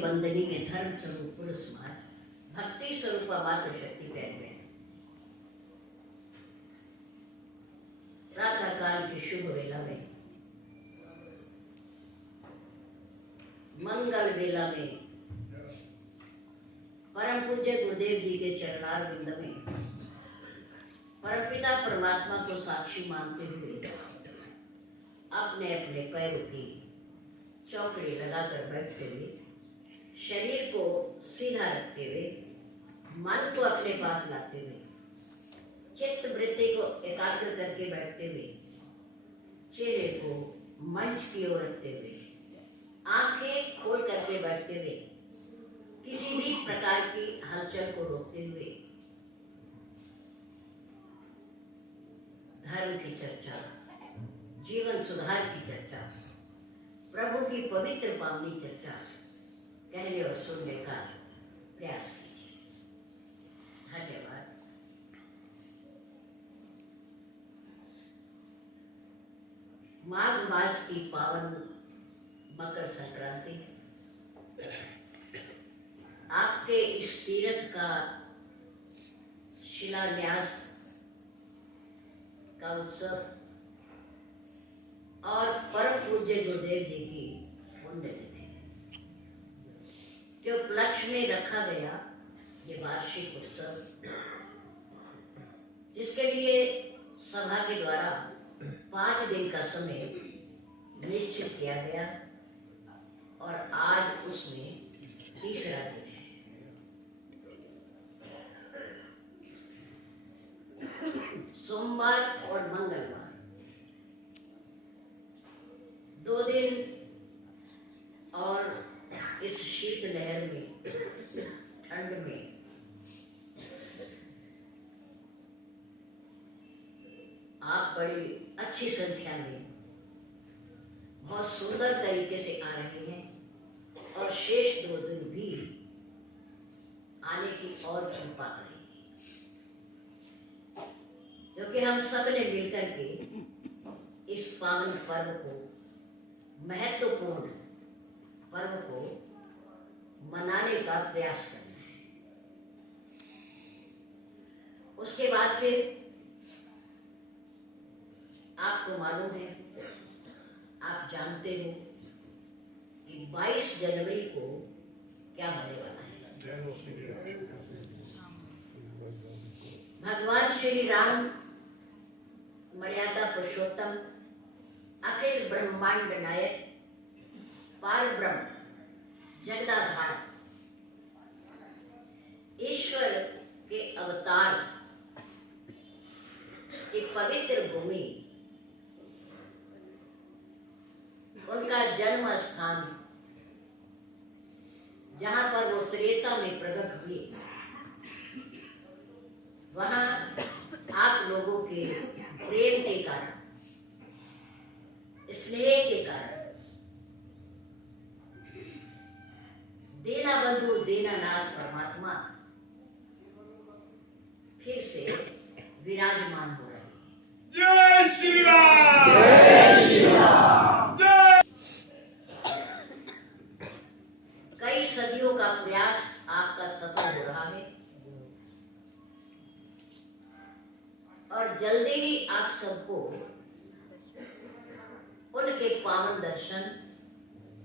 वंदनीय धर्म स्वरूप पुरुष भक्ति स्वरूप मातृ शक्ति पहले प्रातः काल की शुभ वेला में मंगल वेला में परम पूज्य गुरुदेव जी के चरणारविंद में परमपिता परमात्मा को साक्षी मानते हुए अपने अपने पैरों की चौकड़ी लगाकर बैठते हुए शरीर को सीधा रखते हुए मन को अपने पास लाते हुए चित्त वृत्ति को एकाग्र करके बैठते हुए चेहरे को मंच की ओर रखते हुए आंखें खोल करके बैठते हुए किसी भी प्रकार की हलचल को रोकते हुए धर्म की चर्चा, जीवन सुधार की चर्चा, प्रभु की पवित्र पावनी चर्चा कहने और सुनने का प्रयास कीजिए। धन्यवाद। माघ मास की पावन मकर संक्रांति आपके इस तीर्थ का शिलान्यास का उत्सव और परम पूज्य गुरुदेव जी की पुण्यतिथि के उपलक्ष्य में रखा गया ये वार्षिक उत्सव, जिसके लिए सभा के द्वारा 5 दिन का समय निश्चित किया गया और आज उसमें तीसरा दिन है। सोमवार और मंगलवार 2 दिन और इस शीत लहर में, ठंड में आप बड़ी अच्छी संख्या में बहुत सुंदर तरीके से आ रहे हैं और शेष 2 दिन भी आने की और कृपा करेंगे, क्योंकि हम सब ने मिलकर के इस पावन पर्व को, महत्वपूर्ण पर्व को मनाने का प्रयास करना है। उसके बाद फिर आपको मालूम है, आप जानते हो कि 22 जनवरी को क्या होने वाला है। भगवान श्री राम मर्यादा पुरुषोत्तम, अखिल ब्रह्मांड नायक, पार ब्रह्म, जगदाधार, ईश्वर के अवतार की पवित्र भूमि, उनका जन्म स्थान, जहां पर वो त्रेता में प्रकट हुए, वहां आप लोगों के प्रेम के कारण, स्नेह के कारण, दीना बंधु दीनानाथ परमात्मा फिर से विराजमान हो रहे हैं। जय श्री राम, जय श्री राम। कई सदियों का प्रयास आपका सफल हो रहा है और जल्दी ही आप सबको उनके पावन दर्शन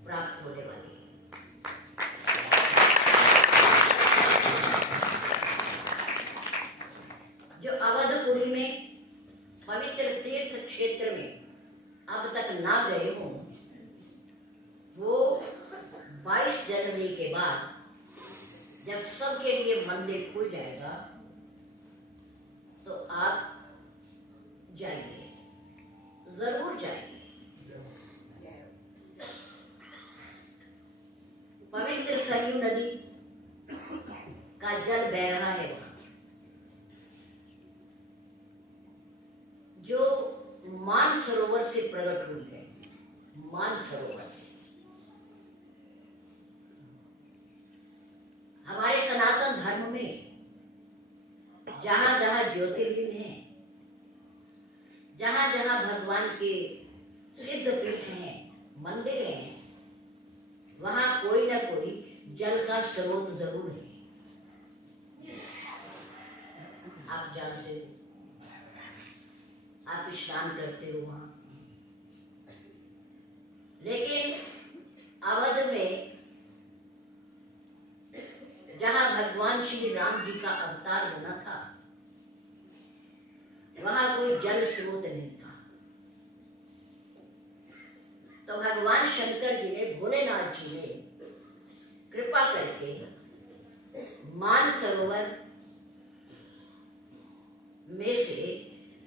प्राप्त होने वाले हैं। जो अवधपुरी में पवित्र तीर्थ क्षेत्र में अब तक ना गए हों, वो 22 जनवरी के बाद जब सबके लिए मंदिर खुल जाएगा तो आप जाइए, जरूर जाइए। पवित्र सरयू नदी का जल बह रहा है वहां, जो मानसरोवर से प्रकट हुई है। मानसरोवर हमारे सनातन धर्म में जहां जहां ज्योतिर्लिंग है, जहां जहां भगवान के सिद्ध पीठ हैं, मंदिर हैं, वहां कोई ना कोई जल का स्रोत जरूर है, आप जानते हो, आप स्नान करते हो वहां। लेकिन अवध में जहां भगवान श्री राम जी का अवतार बना था, वहां कोई जल स्रोत नहीं था। तो भगवान शंकर जी ने, भोलेनाथ जी ने कृपा करके मानसरोवर में से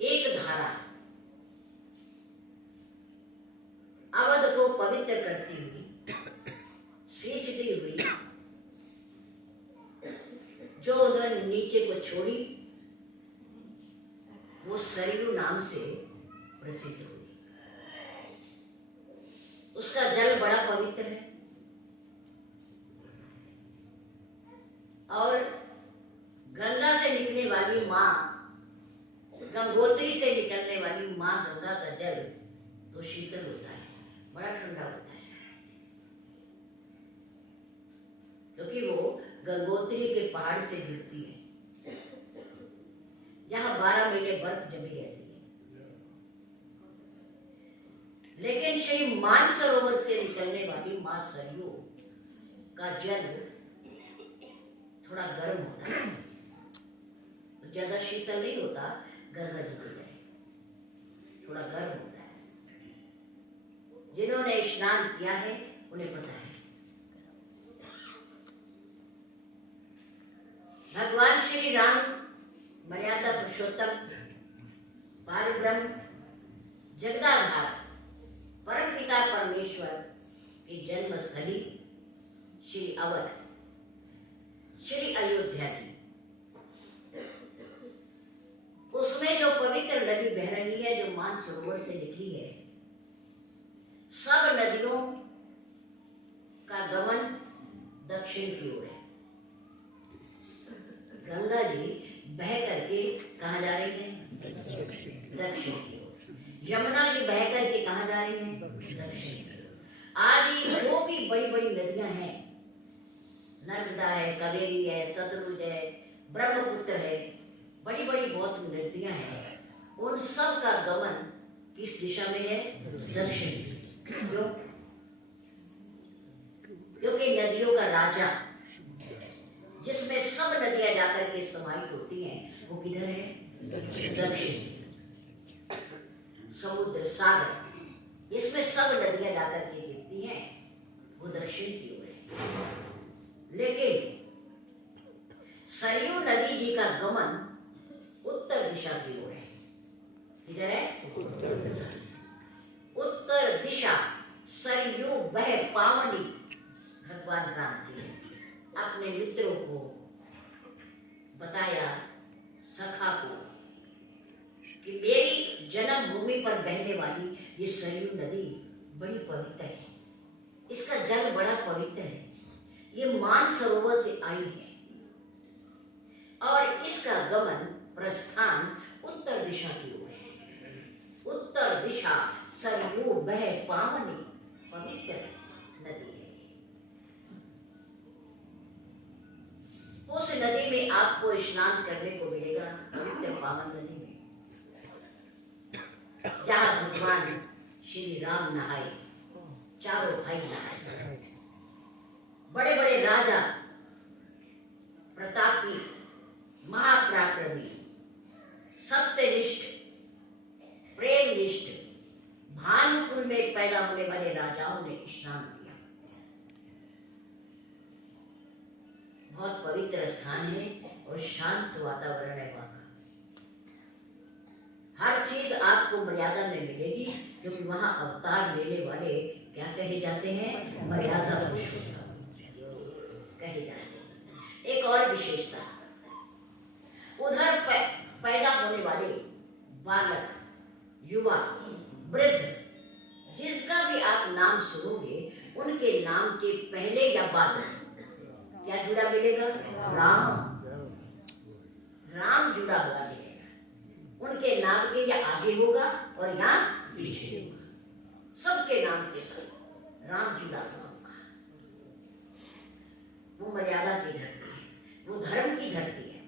एक धारा अवध को पवित्र करती हुई, सींचती हुई, जो उन्होंने नीचे को छोड़ी, वो सरयू नाम से प्रसिद्ध हुई। उसका जल बड़ा पवित्र है और गंगा से निकलने वाली माँ, गंगोत्री से निकलने वाली माँ गंगा का जल तो शीतल होता है, बड़ा ठंडा होता है, क्योंकि वो गंगोत्री के पहाड़ से गिरती है, जहां 12 महीने बर्फ जमी रहती है। लेकिन श्री मानसरोवर से निकलने वाली मां सरयू का जल थोड़ा गर्म होता है, ज्यादा शीतल नहीं होता, गंगा जी की तरह थोड़ा गर्म होता है। जिन्होंने स्नान किया है उन्हें पता है। भगवान श्री राम मर्यादा पुरुषोत्तम, पारब्रह्म, जगदाधार, परम पिता परमेश्वर की जन्म स्थली श्री अवध, श्री अयोध्या जी, उसमें जो पवित्र नदी बह रही है, जो मानसरोवर से निकली है, सब नदियों का गमन दक्षिण की ओर है। गंगा जी बह करके कहाँ जा रही है? दक्षिण की ओर। यमुना जी बह करके कहाँ जा रही है? दक्षिण की ओर। आदि जो भी बड़ी बड़ी नदियां हैं, नर्मदा है, कावेरी है, सतलुज है, ब्रह्मपुत्र है, बड़ी बड़ी बहुत नदियां हैं, उन सब का गमन किस दिशा में है? दक्षिण। क्यों? क्योंकि नदियों का राजा, जिसमें सब नदियां जाकर के समाहित होती हैं, वो किधर है? दक्षिण। समुद्र, सागर, इसमें सब नदियां जाकर के गिरती हैं, वो दक्षिण की ओर है। लेकिन सरयू नदी जी का गमन उत्तर दिशा की ओर है। किधर है? उत्तर दिशा। सरयू बह पावनी। भगवान राम जी ने अपने मित्रों को बताया, सखा को, कि मेरी जन्मभूमि पर बहने वाली ये सरयू नदी बड़ी पवित्र है, इसका जल बड़ा पवित्र है, ये मानसरोवर से आई है और इसका गमन प्रस्थान उत्तर दिशा की ओर है। उत्तर दिशा सरयू बह पावनी, पवित्र नदी है। उस नदी में आपको स्नान करने को मिलेगा, पवित्र पावन नदी में, जहां भगवान श्री राम नहाए, चारों भाई नहाए, बड़े बड़े राजा, प्रतापी, महापराक्रमी, सत्यनिष्ठ, प्रेमनिष्ठ, भानुकुल में पैदा होने वाले राजाओं ने स्नान किया। बहुत पवित्र स्थान है और शांत वातावरण है वहां का। हर चीज आपको मर्यादा में मिलेगी, क्योंकि वहां अवतार लेने वाले क्या कहे जाते हैं? मर्यादा पुरुषोत्तम कहे जाते हैं। एक और विशेषता, उधर पैदा होने वाले बालक, युवा, वृद्ध, जिसका भी आप नाम सुनोगे, उनके नाम के पहले या बाद क्या जुड़ा मिलेगा? राम। राम जुड़ा हुआ मिलेगा। उनके नाम के या आगे होगा और या पीछे होगा। सबके नाम के साथ राम जुड़ा हुआ होगा। मर्यादा की धरती है, वो धर्म की धरती है।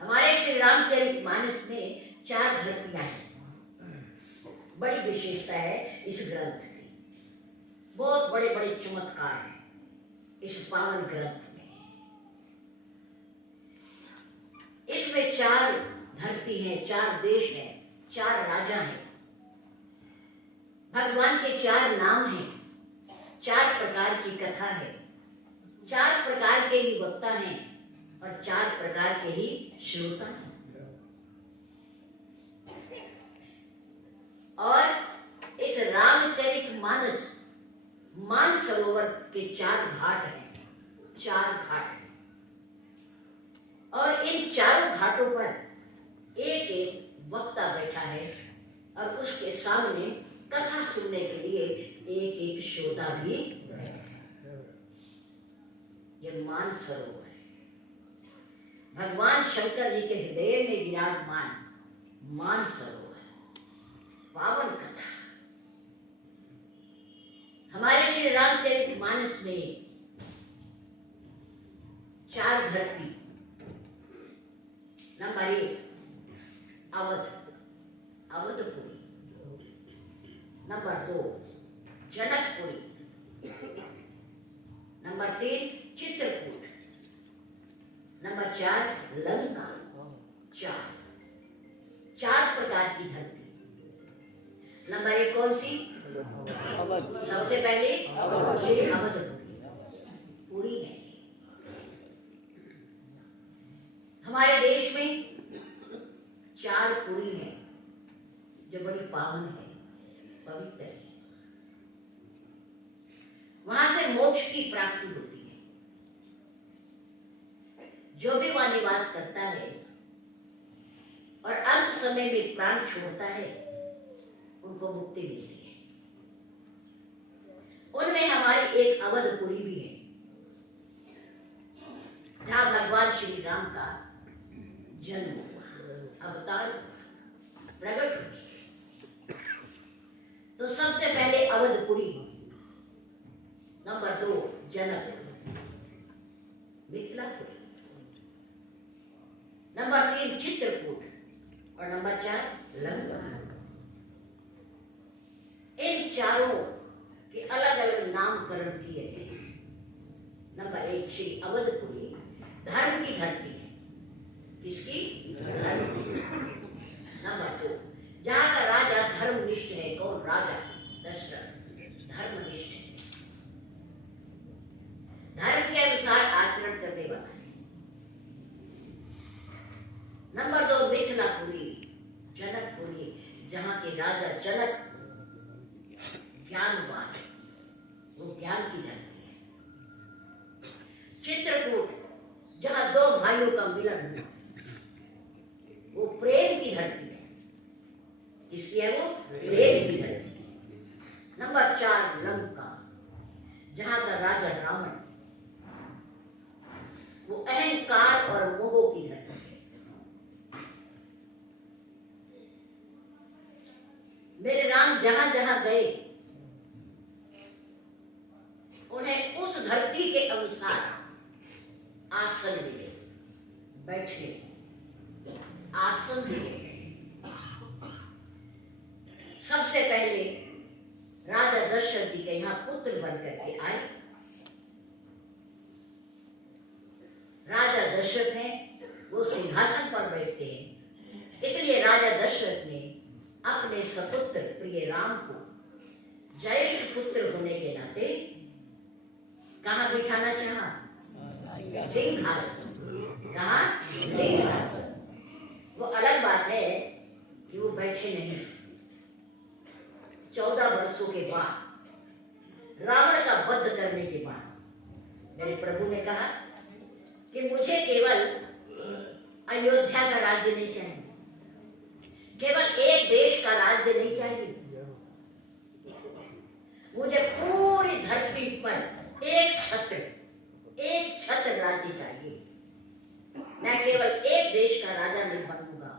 हमारे श्री रामचरितमानस में 4 धरतियां हैं। बड़ी विशेषता है इस ग्रंथ की, बहुत बड़े बड़े चमत्कार हैं इस पावन ग्रंथ में। इसमें 4 धरती हैं, 4 देश हैं, 4 राजा हैं, भगवान के 4 नाम हैं, 4 प्रकार की कथा है, 4 प्रकार के ही वक्ता हैं और 4 प्रकार के ही श्रोता हैं। और इस रामचरितमानस मानसरोवर के 4 घाट हैं, 4 घाट हैं। और इन 4 घाटों पर एक एक वक्ता बैठा है और उसके सामने कथा सुनने के लिए एक एक श्रोता भी बैठा है। ये मानसरोवर है, भगवान शंकर जी के हृदय में विराजमान मानसरोवर, पावन कथा। हमारे श्री रामचरितमानस में 4 धरती। Number 1 Awadh, Awadhpuri. Number 2 Janakpuri. Number 3 Chitrakoot. Number 4 Lanka. 4 प्रकार की धरती। नंबर 1 कौन सी? सबसे पहले श्री अवधपुरी पूरी है। हमारे देश में 4 पुरी हैं जो बड़ी पावन है, पवित्र है। वहां से मोक्ष की प्राप्ति होती है। जो भी वहां निवास करता है और अंत समय में प्राण छोड़ता है, उनको मुक्ति मिलती है। उनमें हमारी एक अवधपुरी भी है, जहां भगवान श्री राम का जन्म हुआ, अवतार प्रकट हुए। तो सबसे पहले अवधपुरी, नंबर 2 जनकपुरी, मिथिलापुरी, नंबर 3 चित्रकूट और नंबर 4 लंका। इन 4 के अलग अलग नामकरण किए गए। नंबर 1 श्री अवधपुरी धर्म की धरती है। किसकी? धर्म की। नंबर 2 जहां का राजा धर्मनिष्ठ है। कौन राजा? दशरथ धर्मनिष्ठ है, धर्म के अनुसार आचरण करने वाला है। नंबर 2 मिथिलापुरी, जनकपुरी, जहां के राजा जनक ज्ञानवान है, वो ज्ञान की धरती है। चित्रकूट जहां 2 भाइयों का मिलन हुआ, वो प्रेम की धरती है। किसकी है वो? प्रेम की धरती है। नंबर 4 लंका, जहां का राजा रावण, वो अहंकार और मोह की धरती है। मेरे राम जहां जहां गए, उन्हें उस धरती के अनुसार आसन मिले, बैठने आसन दिए गए। सबसे पहले राजा दशरथ जी के यहाँ पुत्र बनकर के आए। राजा दशरथ हैं, वो सिंहासन पर बैठते हैं, इसलिए राजा दशरथ ने अपने सपुत्र प्रिय राम को ज्येष्ठ पुत्र होने के नाते कहाँ बिठाना चाहा? सिंहासन। कहाँ? सिंहासन। वो अलग बात है कि वो बैठे नहीं। 14 वर्षों के बाद, रावण का वध करने के बाद, मेरे प्रभु ने कहा कि मुझे केवल अयोध्या का राज्य नहीं चाहिए, केवल एक देश का राज्य नहीं चाहिए, मुझे पूरी धरती पर एक छत्र राज्य चाहिए। मैं केवल एक देश का राजा नहीं बनूंगा,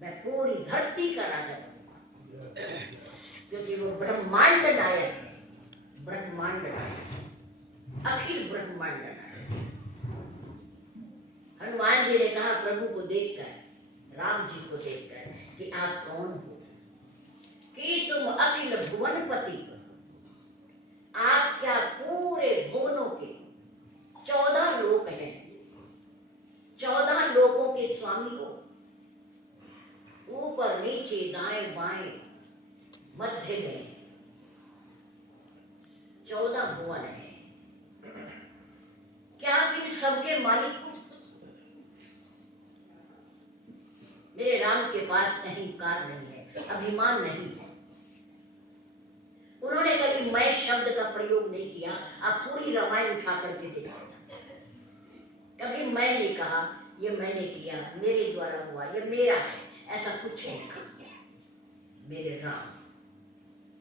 मैं पूरी धरती का राजा बनूंगा, क्योंकि वो ब्रह्मांड नायक है। ब्रह्मांड नायक अखिल ब्रह्मांड नायक। हनुमान जी ने कहा प्रभु को देखकर, राम जी को देखकर कि आप कौन हो, कि तुम अखिल भुवनपति, आप क्या पूरे भुवनों के 14 लोक हैं, 14 लोकों के स्वामी हो, ऊपर नीचे दाएं बाएं मध्य में 14 भुवन है, क्या आप इन सबके मालिक हो? मेरे राम के पास अहंकार नहीं है, अभिमान नहीं है। उन्होंने कभी मैं शब्द का प्रयोग नहीं किया। आप पूरी रामायण उठा करके देखो, कभी मैं नहीं कहा ये मैंने किया, मेरे द्वारा हुआ, ये मेरा है, ऐसा कुछ नहीं कहा। मेरे राम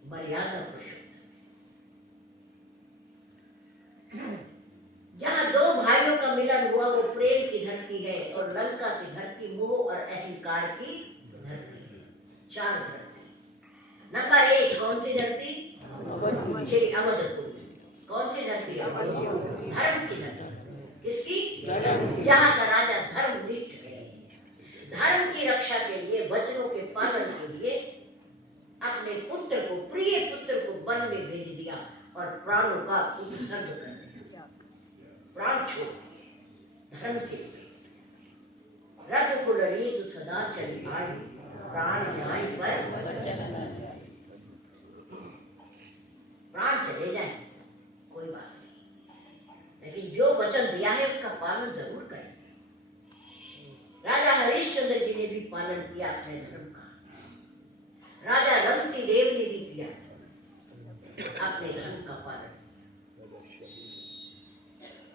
मर्यादा पुरुषोत्तम। जहां दो भाइयों का मिलन हुआ वो प्रेम की धरती है, और लंका की धरती मोह और अहंकार की धरती है। 4 धरती। नंबर 1 कौन सी धरती? श्री अवधपुरी। कौन सी धरती? धर्म की धरती। किसकी? जहाँ का राजा धर्मनिष्ठ है, धर्म की रक्षा के लिए, वचनों के पालन के लिए अपने पुत्र को, प्रिय पुत्र को वन में भेज दिया और प्राणों का उत्सर्ग कर दिया, प्राण छोड़ दिए धर्म के लिए। रघुकुल रीत सदा चली आई, प्राण न्याय पर प्राण चले जाए कोई बात नहीं, लेकिन जो वचन दिया है उसका पालन जरूर करेंगे। राजा हरिश्चंद्र जी ने भी पालन किया अपने धर्म का, राजा रंती देव ने भी किया अपने धर्म का पालन,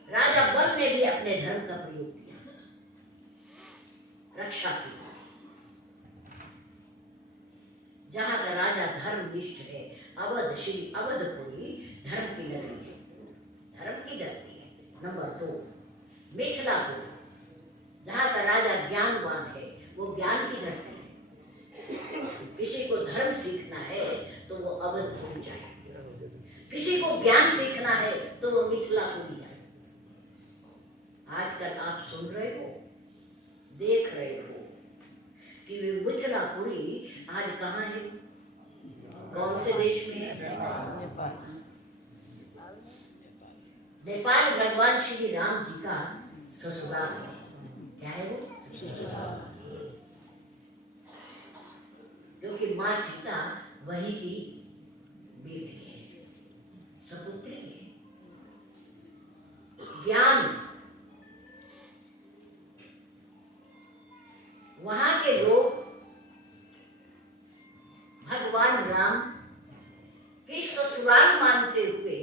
राजा बल ने भी अपने धर्म का प्रयोग किया, रक्षा की। जहां का राजा धर्मनिष्ठ है, अवध, श्री अवधपुरी धर्म की नगरी है, धर्म की धरती है। नंबर 2 मिथिलापुर, जहाँ का राजा ज्ञानवान है, वो ज्ञान की धरती है। किसी को धर्म सीखना है तो वो अवधपुरी जाए, किसी को ज्ञान सीखना है तो वो मिथिलापुरी जाए। आजकल आप सुन रहे हो, देख रहे हो कि वे मिथिलापुरी आज कहाँ है, कौन से देश में है? नेपाल भगवान श्री राम जी का ससुराल है। क्या है वो? क्योंकि माँ सीता वहीं की बेटी है, सपुत्री है। ज्ञान, वहां के लोग भगवान राम की ससुराल मानते हुए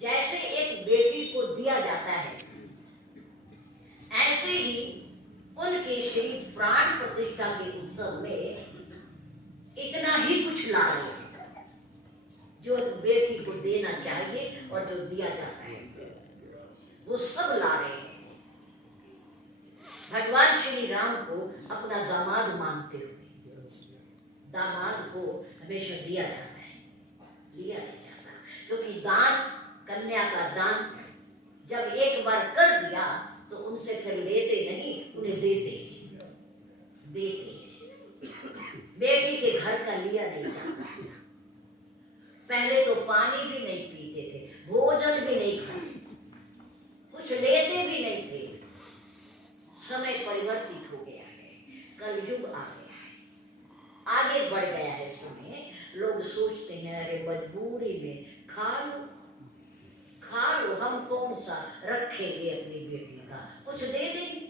जैसे एक बेटी को दिया जाता है, ऐसे ही उनके श्री प्राण प्रतिष्ठा के उत्सव में इतना ही कुछ ला रहे हैं जो एक बेटी को देना चाहिए और जो दिया जाता है, वो सब ला रहे हैं। भगवान श्री राम को अपना दामाद मानते हुए दामाद को हमेशा दिया जाता है, लिया नहीं जाता, क्योंकि दान, कन्या का दान जब एक बार कर दिया तो उनसे फिर लेते नहीं, उन्हें देते देते। बेटी के घर का लिया नहीं जाता। पहले तो पानी भी नहीं पीते थे, भोजन भी नहीं खाते, कुछ लेते भी नहीं थे। समय परिवर्तित हो गया है, कलयुग आ गया है, आगे बढ़ गया है समय। लोग सोचते हैं अरे मजबूरी में खा लो, हम कौन सा रखेंगे अपनी बेटी का, कुछ दे देंगे,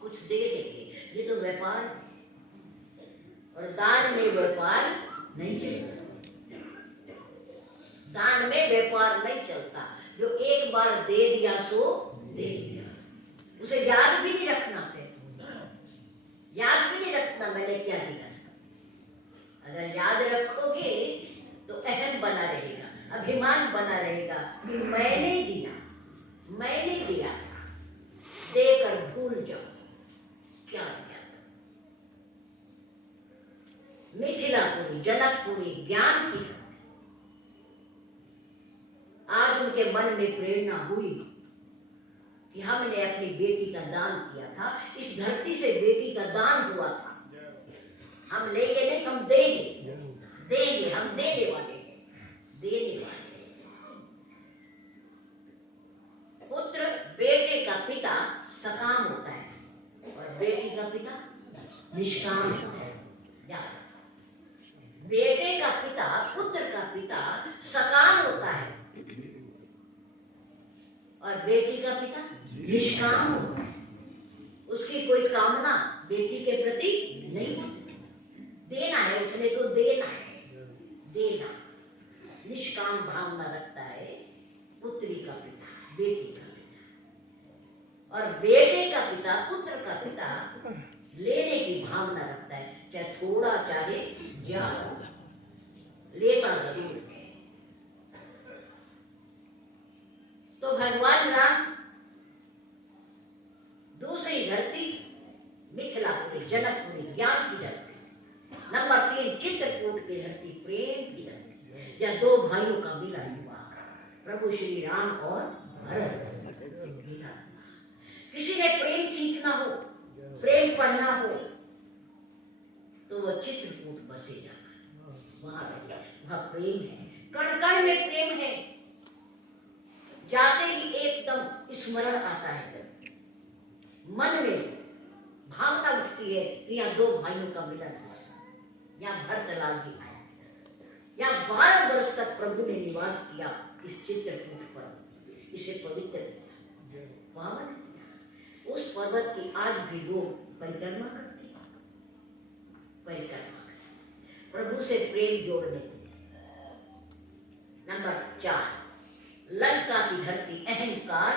कुछ दे देंगे, ये तो व्यापार है। और दान में व्यापार नहीं चलता, दान में व्यापार नहीं चलता। जो एक बार दे दिया सो दे दिया, उसे याद भी नहीं रखना है, याद भी नहीं रखना मैंने क्या दिया। अगर याद रखोगे तो अहम बना रहेगा, अभिमान बना रहेगा कि मैंने दिया, मैंने दिया, देकर भूल जाओ क्या दिया। मिथिलापुरी, जनकपुरी ज्ञान की धरती, आज उनके मन में प्रेरणा हुई कि हमने अपनी बेटी का दान किया था, इस धरती से बेटी का दान हुआ था, हम लेंगे नहीं, हम देंगे, देंगे, हम देने वाले हैं, देने वाले हैं। पुत्र बेटे का पिता सकाम होता है और बेटी का पिता निष्काम होता है। बेटे का पिता, पुत्र का पिता सकाम होता है और बेटी का पिता निष्काम होता है। उसकी कोई कामना बेटी के प्रति नहीं होती, देना है उसने तो देना है, देना। निष्काम भावना रखता है पुत्री का पिता, बेटी का पिता। और बेटे का पिता, पुत्र का पिता लेने की भावना रखता है, चाहे थोड़ा चाहे ज्यादा, लेता जरूर है। तो भगवान राम दूसरी धरती मिथिलापुरी, जनकपुरी, ज्ञान की धरती। नंबर 3 चित्रकूट की धरती, प्रेम की धरती, या दो भाइयों का मिलन हुआ, प्रभु श्री राम और भरत। किसी ने प्रेम सीखना हो, प्रेम पढ़ना हो, तो वह चित्रकूट बसेगा, वहां प्रेम है, कण कण में प्रेम है। जाते ही एकदम स्मरण आता है, मन में भावना उठती है कि यहाँ दो भाइयों का मिलन हुआ, यहाँ भरतलाल जी आया, यहाँ 12 वर्ष तक प्रभु ने निवास किया इस चित्रकूट पर, इसे पवित्र किया, पावन किया। उस पर्वत की आज भी लोग परिक्रमा करते हैं, परिक्रमा करते, प्रभु से प्रेम जोड़ने के लिए। नंबर 4 लंका की धरती, अहंकार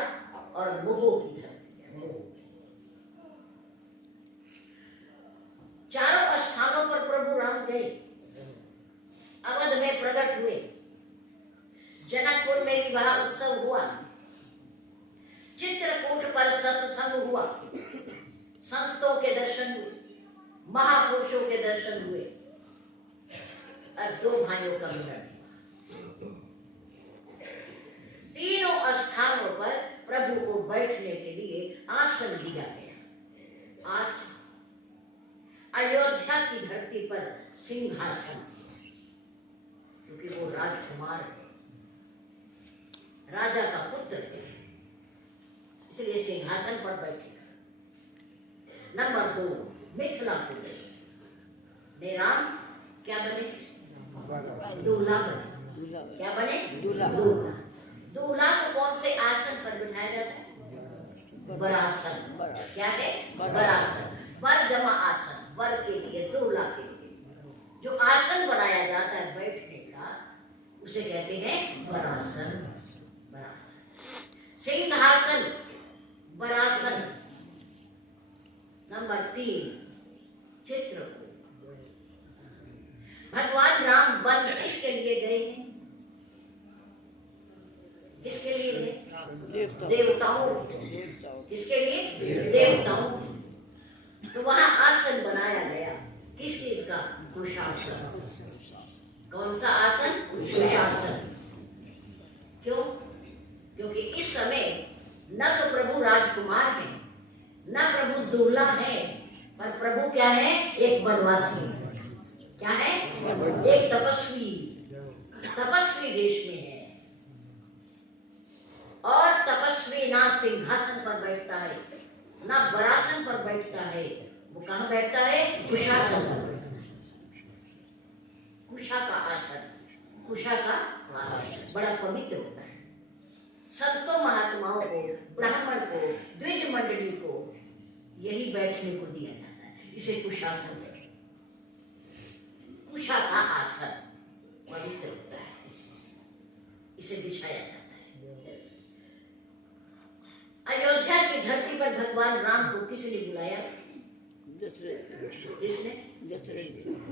और मोह की धरती है, मोह। चारों स्थानों पर प्रभु राम गए, अवध में प्रकट हुए, जनकपुर में विवाह उत्सव हुआ, चित्रकूट पर सत्संग हुआ, संतों के दर्शन हुए, महापुरुषों के दर्शन हुए और दो भाइयों का मिलन हुआ। तीनों स्थानों पर प्रभु को बैठने के लिए आसन दिया गया। आसन अयोध्या की धरती पर सिंहासन, क्योंकि वो राजकुमार है, राजा का पुत्र है, इसलिए सिंहासन पर बैठेगा। नंबर 2 मिथिलापुर में राम क्या बने? दूल्हा बने। क्या बने? दूल्हा। दूल्हा को कौन से आसन पर बिठाया जाता है? वरासन। क्या है? वरासन। वर जमा आसन, वर के लिए, दूल्हा के लिए जो आसन बनाया जाता है बैठने का, उसे कहते हैं वरासन। वरासन, सिंहासन, वरासन। नंबर 3 चित्रकूट। भगवान राम वन किसके लिए गए हैं? किसके लिए गए? देवताओं। किसके लिए? देवताओं। तो वहां आसन बनाया गया, किस चीज का? कुशासन। कौन सा आसन? कुशासन। क्यों? क्योंकि इस समय न तो प्रभु राजकुमार है, न प्रभु दूल्हा है, पर प्रभु क्या है? एक वनवासी। क्या है? एक तपस्वी। तपस्वी देश में है, और तपस्वी ना सिंहासन पर बैठता है, ना वरासन पर बैठता है, वो कहाँ बैठता है? कुशासन पर बैठता है। कुशा का आसन, कुशा का आसन बड़ा पवित्र होता है। संतों महात्माओं को, ब्राह्मण को, द्विज मंडली को यही बैठने को दिया जाता है, इसे कुशासन कहते हैं। कुशा का आसन पवित्र होता है, इसे बिछाया जाता है। अयोध्या की धरती पर भगवान राम को किसने बुलाया? किसने?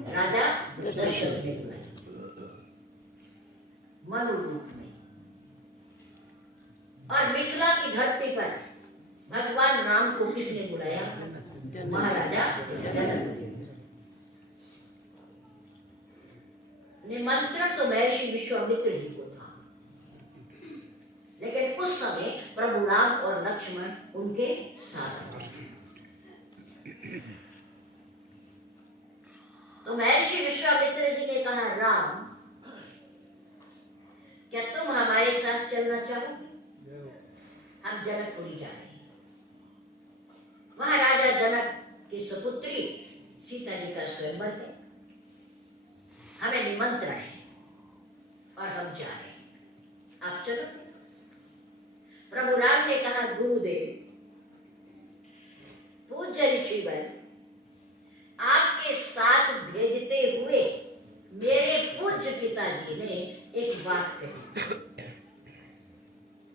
राजा दशरथ ने बुलाया, मनु रूप में। और मिथिला की धरती पर भगवान राम को किसने बुलाया? महाराजा जनक। निमंत्रण तो महर्षि विश्वामित्र जी को था, उस समय प्रभु राम और लक्ष्मण उनके साथ थे। तो महर्षि विश्वामित्र जी ने कहा, राम क्या तुम हमारे साथ चलना चाहोगे? हम जनकपुरी जा रहे हैं। वहां राजा जनक की सुपुत्री सीता जी का स्वयंवर है, हमें निमंत्रण है और हम जा रहे हैं, आप चलो। प्रभु राम ने कहा, गुरुदेव, पूज्य ऋषिवर, आपके साथ भेजते हुए मेरे पूज्य पिताजी ने एक बात कही।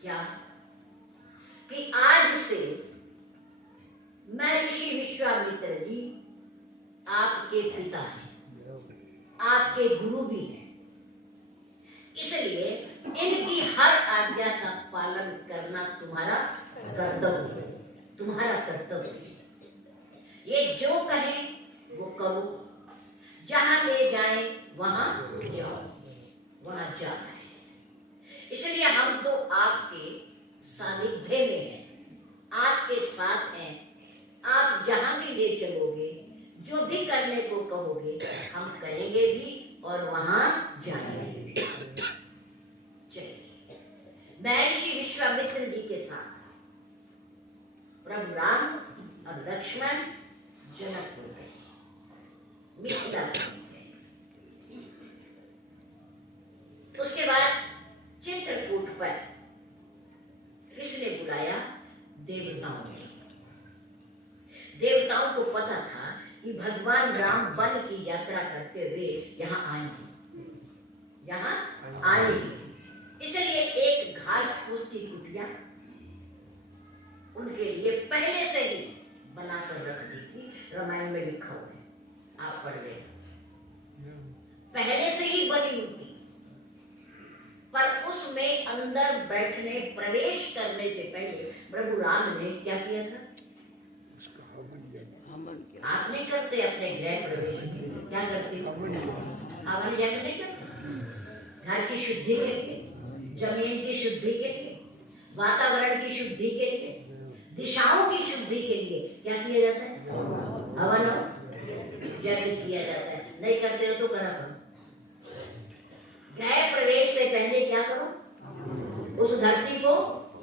क्या? कि आज से महर्षि विश्वामित्र जी आपके पिता हैं, आपके गुरु भी हैं, इसलिए इनकी हर आज्ञा का पालन करना तुम्हारा कर्तव्य है, तुम्हारा कर्तव्य है। ये जो कहें वो करो, जहां ले जाए वहां जाओ, वहां जाना है। इसलिए हम तो आपके सानिध्य में हैं, आपके साथ हैं, आप जहां भी ले चलोगे, जो भी करने को कहोगे हम करेंगे भी और वहां जाएंगे। चलिए, महर्षि विश्वामित्र जी के साथ प्रभु राम और लक्ष्मण जनकपुर गए, मिथिलापुर गए। उसके बाद चित्रकूट पर किसने बुलाया? देवताओं ने। देवताओं को पता था कि भगवान राम वन की यात्रा करते हुए यहाँ आएंगे, यहाँ आएंगे। इसलिए एक घास फूस की कुटिया उनके लिए पहले से ही बनाकर रख दी थी। रामायण में लिखा हुआ है, आप पढ़ लेना, पहले से ही बनी हुई थी। पर उसमें अंदर बैठने, प्रवेश करने से पहले प्रभु राम ने क्या किया था? आप नहीं करते अपने गृह प्रवेश के लिए, क्या करते हो? हवन यज्ञ नहीं करते। घर की शुद्धि के लिए, जमीन की शुद्धि के लिए, वातावरण की शुद्धि के लिए, दिशाओं की शुद्धि के लिए क्या किया जाता है? हवन यज्ञ किया जाता है। नहीं करते हो तो करा करो। गृह प्रवेश से पहले क्या करो? उस धरती को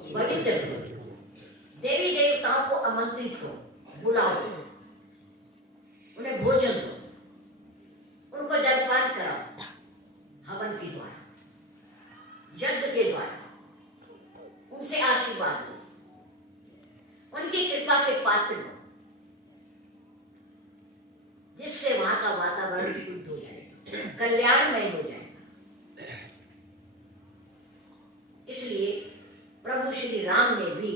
पवित्र करो, देवी देवताओं को आमंत्रित करो, बुलाओ, उन्हें भोजन दो, उनको जलपान कराओ, हवन के द्वारा, यज्ञ के द्वारा, उनसे आशीर्वाद लो, उनकी कृपा के पात्र हो, जिससे वहां का वातावरण शुद्ध हो जाए, कल्याणमय हो जाए। इसलिए प्रभु श्री राम ने भी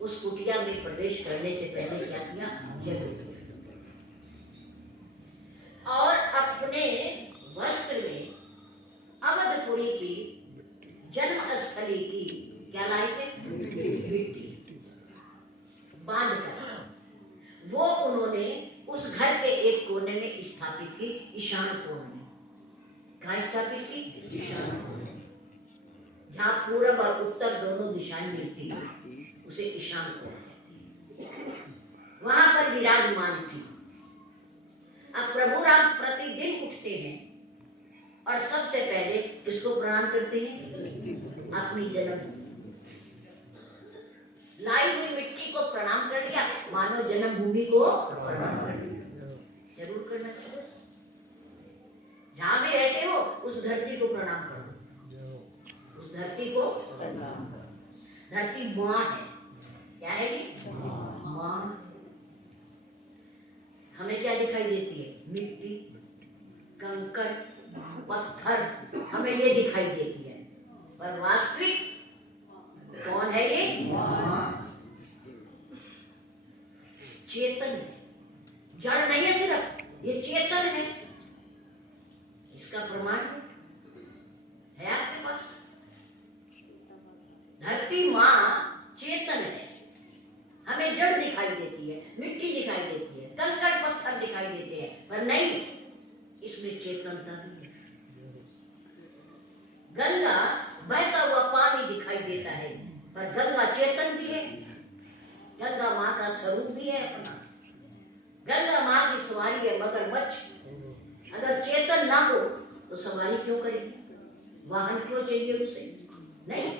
उस कुटिया में प्रवेश करने से पहले क्या किया? यज्ञ किया और अपने वस्त्र में अवधपुरी की जन्मस्थली की क्या लाई थे? मिट्टी बांध कर वो उन्होंने उस घर के एक कोने में स्थापित की, ईशान कोने में। कहाँ स्थापित की? ईशान कोने, जहाँ पूरब और उत्तर दोनों दिशाएं मिलती है, उसे ईशान कोण कहते हैं। वहां पर विराजमान थी। अब प्रभु राम प्रतिदिन उठते हैं और सबसे पहले किसको प्रणाम करते हैं? अपनी जन्मभूमि, लाई हुई मिट्टी को प्रणाम कर दिया, मानो जन्मभूमि को प्रणाम कर दिया। जरूर करना चाहिए। जहां भी रहते हो उस धरती को प्रणाम करो, उस धरती को प्रणाम करो। धरती मां है। क्या है ये? मां। हमें क्या दिखाई देती है? मिट्टी, कंकड़, पत्थर, हमें ये दिखाई देती है, पर वास्तविक कौन है ये? चेतन है, जड़ नहीं है सिर्फ, ये चेतन है। इसका प्रमाण है आपके पास। धरती मां चेतन है, हमें जड़ दिखाई देती है, मिट्टी दिखाई देती है, कंकड़ पत्थर दिखाई देते हैं, पर नहीं, इसमें चेतनता भी है। गंगा बहता हुआ पानी दिखाई देता है, पर गंगा चेतन भी है, गंगा माँ का स्वरूप भी है अपना। गंगा माँ की सवारी है मगरमच्छ। अगर चेतन ना हो तो सवारी क्यों करेगी? वाहन क्यों चाहिए उसे? नहीं,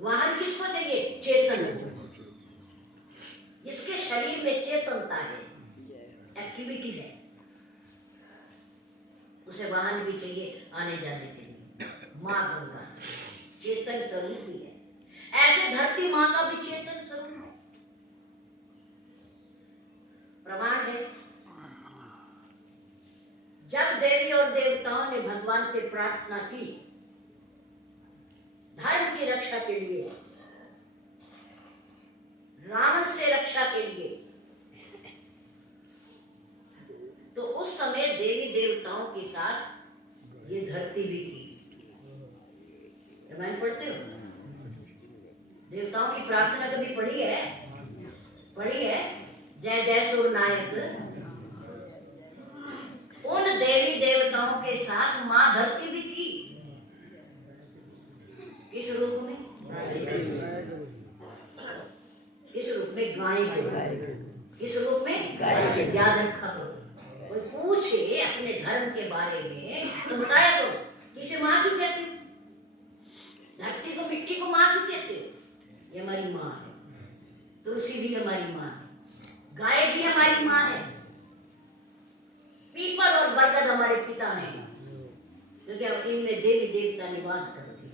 वाहन किसको चाहिए? चेतन को। जिसके शरीर में चेतनता है, एक्टिविटी है, उसे वाहन भी चाहिए आने जाने के लिए। माँ गंगा चेतन स्वरूप भी है, ऐसे धरती माँ का भी चेतन स्वरूप है। प्रमाण है, जब देवी और देवताओं ने भगवान से प्रार्थना की धर्म की रक्षा के लिए, रावण से रक्षा के लिए, तो उस समय देवी देवताओं के साथ ये धरती भी थी। रामायण पढ़ते हो? देवताओं की प्रार्थना कभी पढ़ी है? पढ़ी है? जय जय सुर नायक। उन देवी देवताओं के साथ मां धरती भी थी। किस रूप में? किस रूप में? गाय के। किस रूप में? गाय के। याद रखा करो। कोई पूछे अपने धर्म के बारे में तो बताया करो, किसे मां क्यों कहते हो? धरती को, मिट्टी को मां क्यों कहते हो? ये हमारी मां है। तुलसी भी हमारी मां है, गाय भी हमारी मां है, पीपल और बरगद हमारे पिता हैं, क्योंकि अब इनमें देवी देवता निवास करते हैं।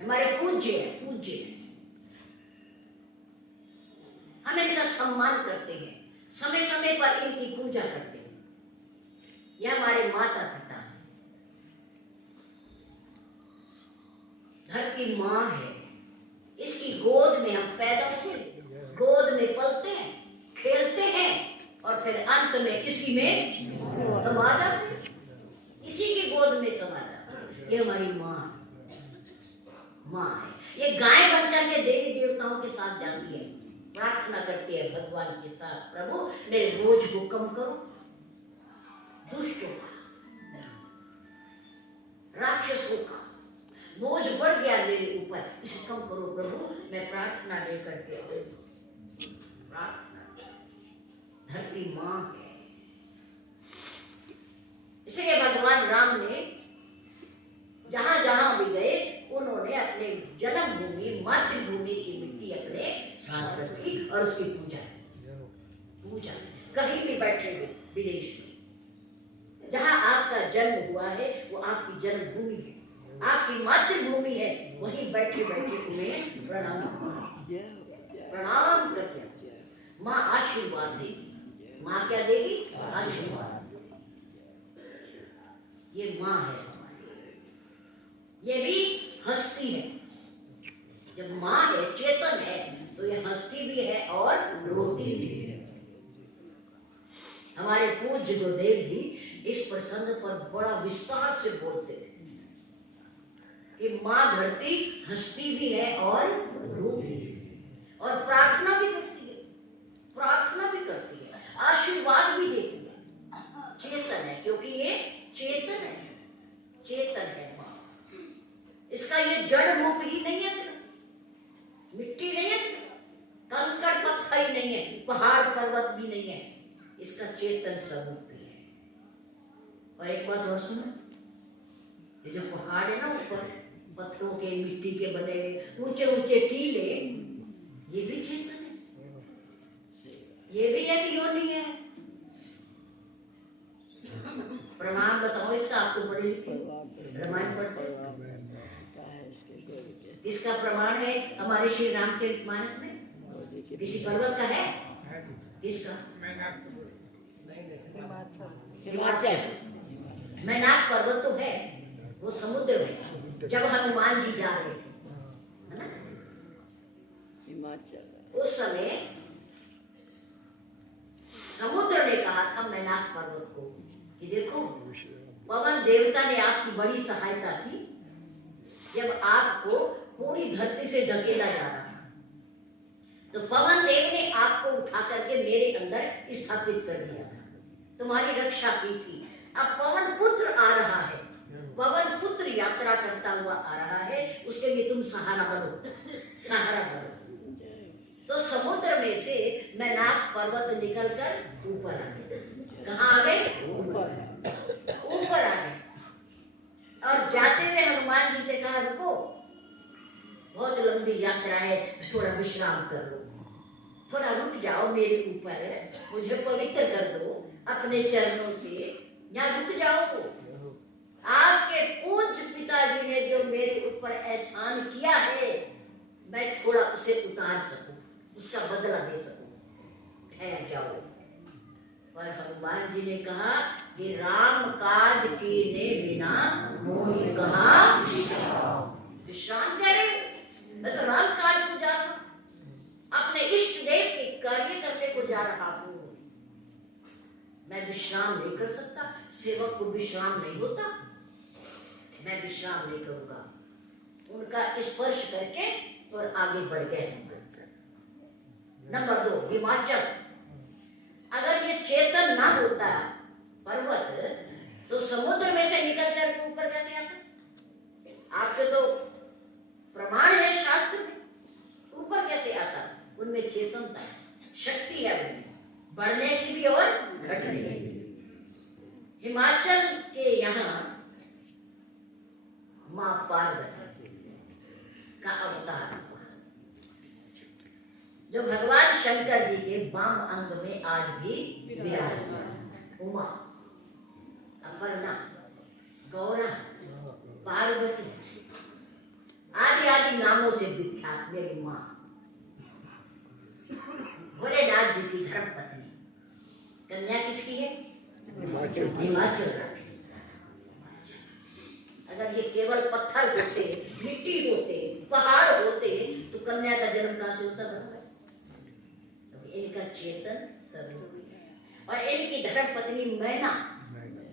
हमारे पूज्य है, पूज्य है। हम इनका सम्मान करते हैं, समय समय पर इनकी पूजा करते हैं। यह हमारे माता पिता हैं। धरती माँ है, इसकी गोद में हम पैदा हुए, गोद में पलते हैं, खेलते हैं और फिर अंत में इसी में समा जाते हैं, इसी की गोद में समा जाते हैं। ये हमारी माँ है, माँ है। ये गाय बन करके देवी देवताओं के साथ जाती है, प्रार्थना करती है भगवान के साथ, प्रभु मेरे बोझ को कम करो, दुष्टों का, राक्षसों का बोझ बढ़ गया मेरे ऊपर, इसे कम करो प्रभु, मैं प्रार्थना लेकर के आई। प्रार्थना, धरती माँ है। इसलिए भगवान राम ने जहां जहां भी गए, उन्होंने अपने जन्मभूमि मातृभूमि की मिट्टी अपने साथ रखी और उसकी पूजा की। पूजा कहीं भी बैठे हुए विदेश में, जहां आपका जन्म हुआ है वो आपकी जन्मभूमि है, आपकी मातृभूमि है, वहीं बैठे बैठे उन्हें प्रणाम करते हैं। माँ आशीर्वाद देगी। माँ क्या देगी? आशीर्वाद। ये माँ है हमारी, ये भी हस्ती है। जब माँ है, चेतन है, तो ये हस्ती भी है और रोती भी है। हमारे पूज्य गुरुदेव जी इस प्रसंग पर बड़ा विस्तार से बोलते थे कि माँ धरती हस्ती भी है और रोती भी है, और प्रार्थना भी करती है, प्रार्थना भी करती है, आशीर्वाद भी देती है। चेतन है, क्योंकि ये चेतन है, चेतन है माँ। इसका ये जड़ रूप ही नहीं है, मिट्टी नहीं है, कंकड़ पत्थर ही नहीं है, पहाड़ पर्वत भी नहीं है, इसका चेतन स्वरूप भी है। और एक बात और सुनो, ये जो पहाड़ है ना ऊपर, पत्थरों के, मिट्टी के बने हुए ऊंचे ऊंचे टीले, ये भी चेतन है, ये भी एक योनि है। प्रमाण बताओ इसका, आप तो पढ़े लिखे, रामायण पढ़ते। इसका प्रमाण है हमारे श्री रामचरितमानस में। किसी पर्वत का है? किसका? हिमाचल। मैनाक पर्वत तो है, वो समुद्र में, जब हनुमान जी जा रहे थे, है ना, हिमाचल, उस समय समुद्र ने कहा था मैनाक पर्वत को कि देखो, पवन देवता ने आपकी बड़ी सहायता की जब आपको पूरी धरती से धकेला जा रहा था, तो पवन देव ने आपको उठा करके मेरे अंदर स्थापित कर दिया था, तुम्हारी रक्षा की थी। अब पवन पुत्र आ रहा है, पवन पुत्र यात्रा करता हुआ आ रहा है, उसके लिए तुम सहारा बनो, सहारा बनो। तो समुद्र में से मैनाक पर्वत निकलकर ऊपर आ गए। कहाँ आ गए? ऊपर आ गए। और जाते हुए हनुमान जी से कहा, रुको, बहुत लंबी यात्रा है, थोड़ा विश्राम कर लो, थोड़ा रुक जाओ मेरे ऊपर, मुझे पवित्र कर दो अपने चरणों से, यहाँ रुक जाओ। आपके पूज्य पिताजी ने जो मेरे ऊपर एहसान किया है, मैं थोड़ा उसे उतार सकूं, उसका बदला दे सकूं, ठहर जाओ। पर हनुमान जी ने कहा कि राम काज कीने बिना मोहि कहाँ विश्राम कह रहे हो? मैं तो राम काज को जा रहा हूं, अपने इष्ट देव के कार्य करने को जा रहा हूं, मैं विश्राम नहीं कर सकता। सेवक को विश्राम नहीं होता, मैं विश्राम नहीं करूंगा। उनका स्पर्श करके और आगे बढ़ गए। नंबर 2, हिमाचल। अगर ये चेतन ना होता पर्वत, तो समुद्र में से निकल कर ऊपर कैसे आता? आपके तो प्रमाण है शास्त्र में, ऊपर कैसे आता? उनमें चेतनता है, शक्ति है, उनमें बढ़ने की भी और घटने की भी। हिमाचल के यहाँ मां पार्वती का अवतार हुआ, जो भगवान शंकर जी के वाम अंग में आज भी विराजमान। उमा, अपर्णा, गौरा, पार्वती आदि आदि नामों से विख्यात मेरी मां, भोलेनाथ जी की धर्म पत्नी। कन्या किसकी है? हिमाचल राज। अगर ये केवल पत्थर होते, मिट्टी होते, पहाड़ होते, तो कन्या का जन्म कहां से होता? इनका चेतन स्वरूप है। और इनकी धर्म पत्नी मैना,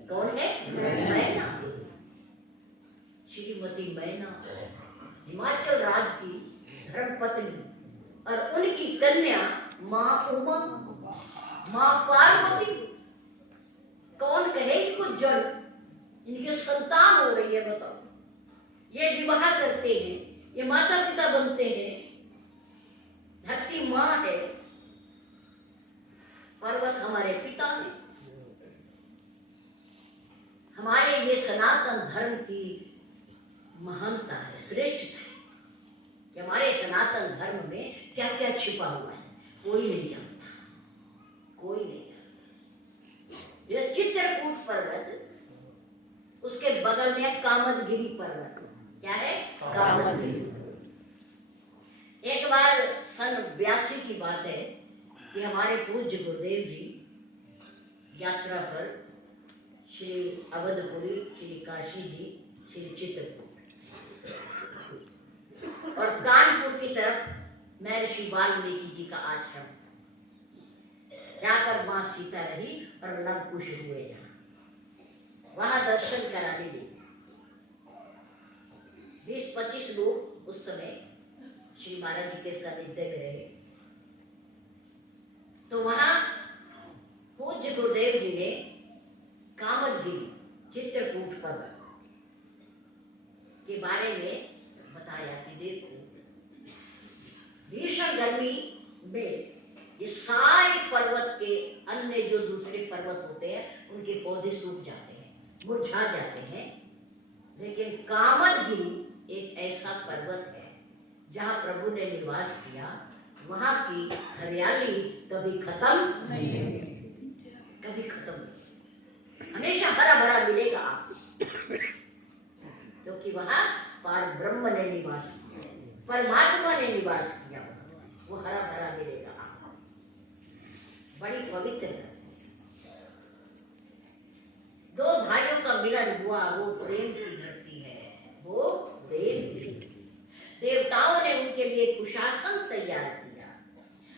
कौन है? मैना, श्रीमती मैना, हिमाचल राज की धर्म पत्नी। और उनकी कन्या मां उमा, मां पार्वती। कौन कहे इनको जड़? इनके संतान हो रही है, बताओ। ये विवाह करते हैं, ये माता पिता बनते हैं, धरती मां है, पर्वत हमारे पिता हैं। हमारे ये सनातन धर्म की महानता है, श्रेष्ठता है कि हमारे सनातन धर्म में क्या क्या छिपा हुआ है, कोई नहीं जानता, कोई नहीं जानता। ये चित्रकूट पर्वत, उसके बगल में कामदगिरी पर्वत। क्या है? कामदगिरी। एक बार सन 82 की बात है कि हमारे पूज्य गुरुदेव जी यात्रा पर श्री अवधपुरी, श्री काशी जी, श्री चित्रकूट और कानपुर की तरफ महर्षि वाल्मीकि जी का आश्रम, जहाँ पर मां सीता रही और लव कुश हुए, जहाँ वहां दर्शन कराने लिए 20-25 लोग उस समय श्री महाराज जी के सानिध्य में रहे। तो वहां पूज्य गुरुदेव जी ने कामदगिरी, चित्रकूट पर्वत के बारे में बताया कि देखो, भीषण गर्मी में ये सारे पर्वत के अन्य जो दूसरे पर्वत होते हैं, उनके पौधे सूख जाते हैं, मुरझा जाते हैं, लेकिन कामदगिरी एक ऐसा पर्वत है जहाँ प्रभु ने निवास किया, वहां की हरियाली कभी खत्म नहीं होगी, कभी खत्म नहीं, हमेशा हरा भरा मिलेगा आपको, क्योंकि वहां पार ब्रह्म ने निवास किया, परमात्मा ने निवास किया, वो हरा भरा मिलेगा आपको, बड़ी पवित्र है। दो भाइयों का मिलन हुआ, वो प्रेम की धरती है, वो प्रेम की। देवताओं ने उनके लिए कुशासन तैयार किया,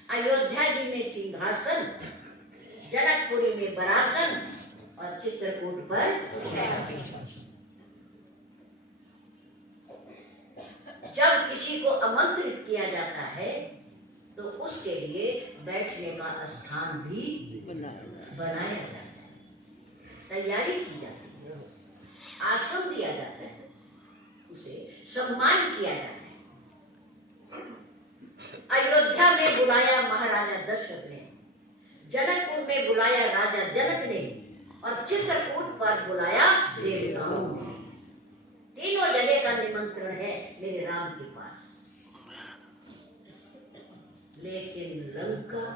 अयोध्या जी में सिंहासन, जनकपुरी में बरासन और चित्रकूट पर जब किसी को आमंत्रित किया जाता है तो उसके लिए बैठने का स्थान भी बनाया जाता है, तैयारी की जाती है। आसन दिया जाता है, उसे सम्मान किया जाता है। अयोध्या में बुलाया महाराजा दशरथ ने, जनकपुर में बुलाया राजा जनक ने, और चित्रकूट पर बुलाया देवताओं ने। तीनों जगह का निमंत्रण है मेरे राम के पास। लेकिन लंका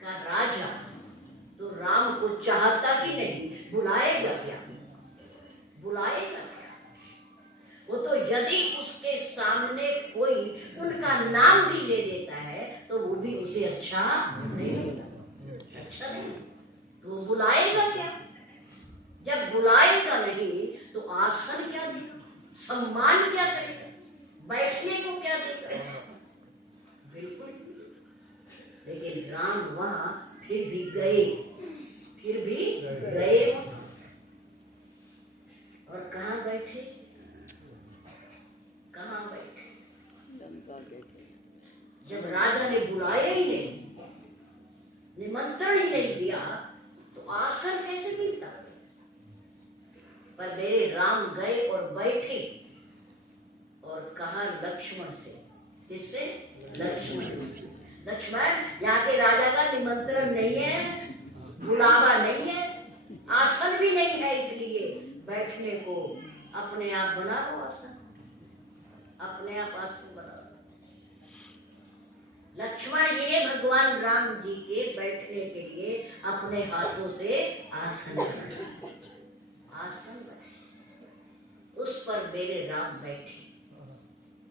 का राजा तो राम को चाहता ही नहीं, बुलाएगा क्या? बुलाएगा क्या? वो तो यदि उसके सामने कोई उनका नाम भी ले देता है तो वो भी उसे अच्छा नहीं लगेगा, अच्छा नहीं, तो वो बुलाएगा क्या? जब बुलाएगा नहीं तो आसन क्या देगा, सम्मान क्या करेगा, बैठने को क्या देगा? बिल्कुल। लेकिन राम वहां फिर भी गए, फिर भी गए। और कहाँ बैठे? कहाँ बैठे? जब राजा ने बुलाया ही नहीं, निमंत्रण ही नहीं दिया, तो आसन कैसे मिलता? पर मेरे राम गए और बैठे, और कहा लक्ष्मण से। किससे? लक्ष्मण। लक्ष्मण, यहाँ के राजा का निमंत्रण नहीं है, बुलावा नहीं है, आसन भी नहीं है, इसलिए बैठने को अपने आप बना लो आसन, अपने आप आसन बना लो। लक्ष्मण ये भगवान राम जी के बैठने के लिए अपने हाथों से आसन बनाए, आसन बनाए, उस पर मेरे राम बैठे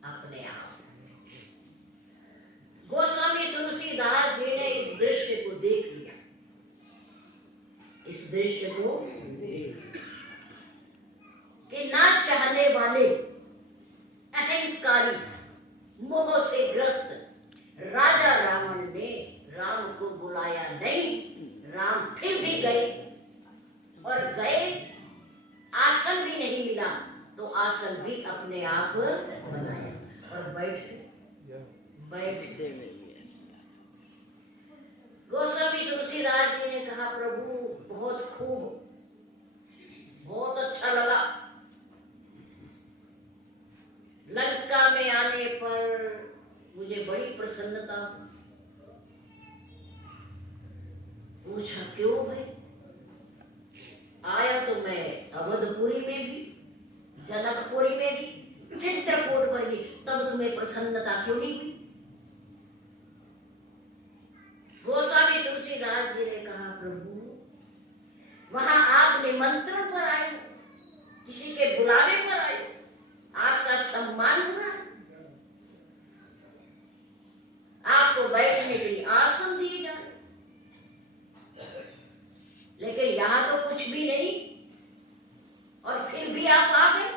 अपने आप। गोस्वामी तुलसीदास जी ने इस दृश्य को देख लिया, इस दृश्य को देख कि ना चाहने वाले, अहंकारी, मोह से ग्रस्त राजा रावण ने राम को बुलाया नहीं, राम फिर भी गए, और गए, आसन भी नहीं मिला तो आसन भी अपने आप बनाया और बैठ गए। गोस्वामी तुलसीदास जी ने कहा, प्रभु बहुत खूब, बहुत अच्छा लगा। लंका में आने पर मुझे बड़ी प्रसन्नता। पूछा क्यों भाई? आया तो मैं अवधपुरी में भी, जनकपुरी में भी, चित्रकूट पर भी, तब तुम्हें प्रसन्नता क्यों नहीं हुई? गोस्वामी तुलसीदास जी ने कहा, प्रभु वहां आप निमंत्रण पर आए, किसी के बुलावे पर आए, आपका सम्मान हो रहा है, आपको बैठने के लिए आसन दिए जा रहे, लेकिन यहां तो कुछ भी नहीं, और फिर भी आप आ गए।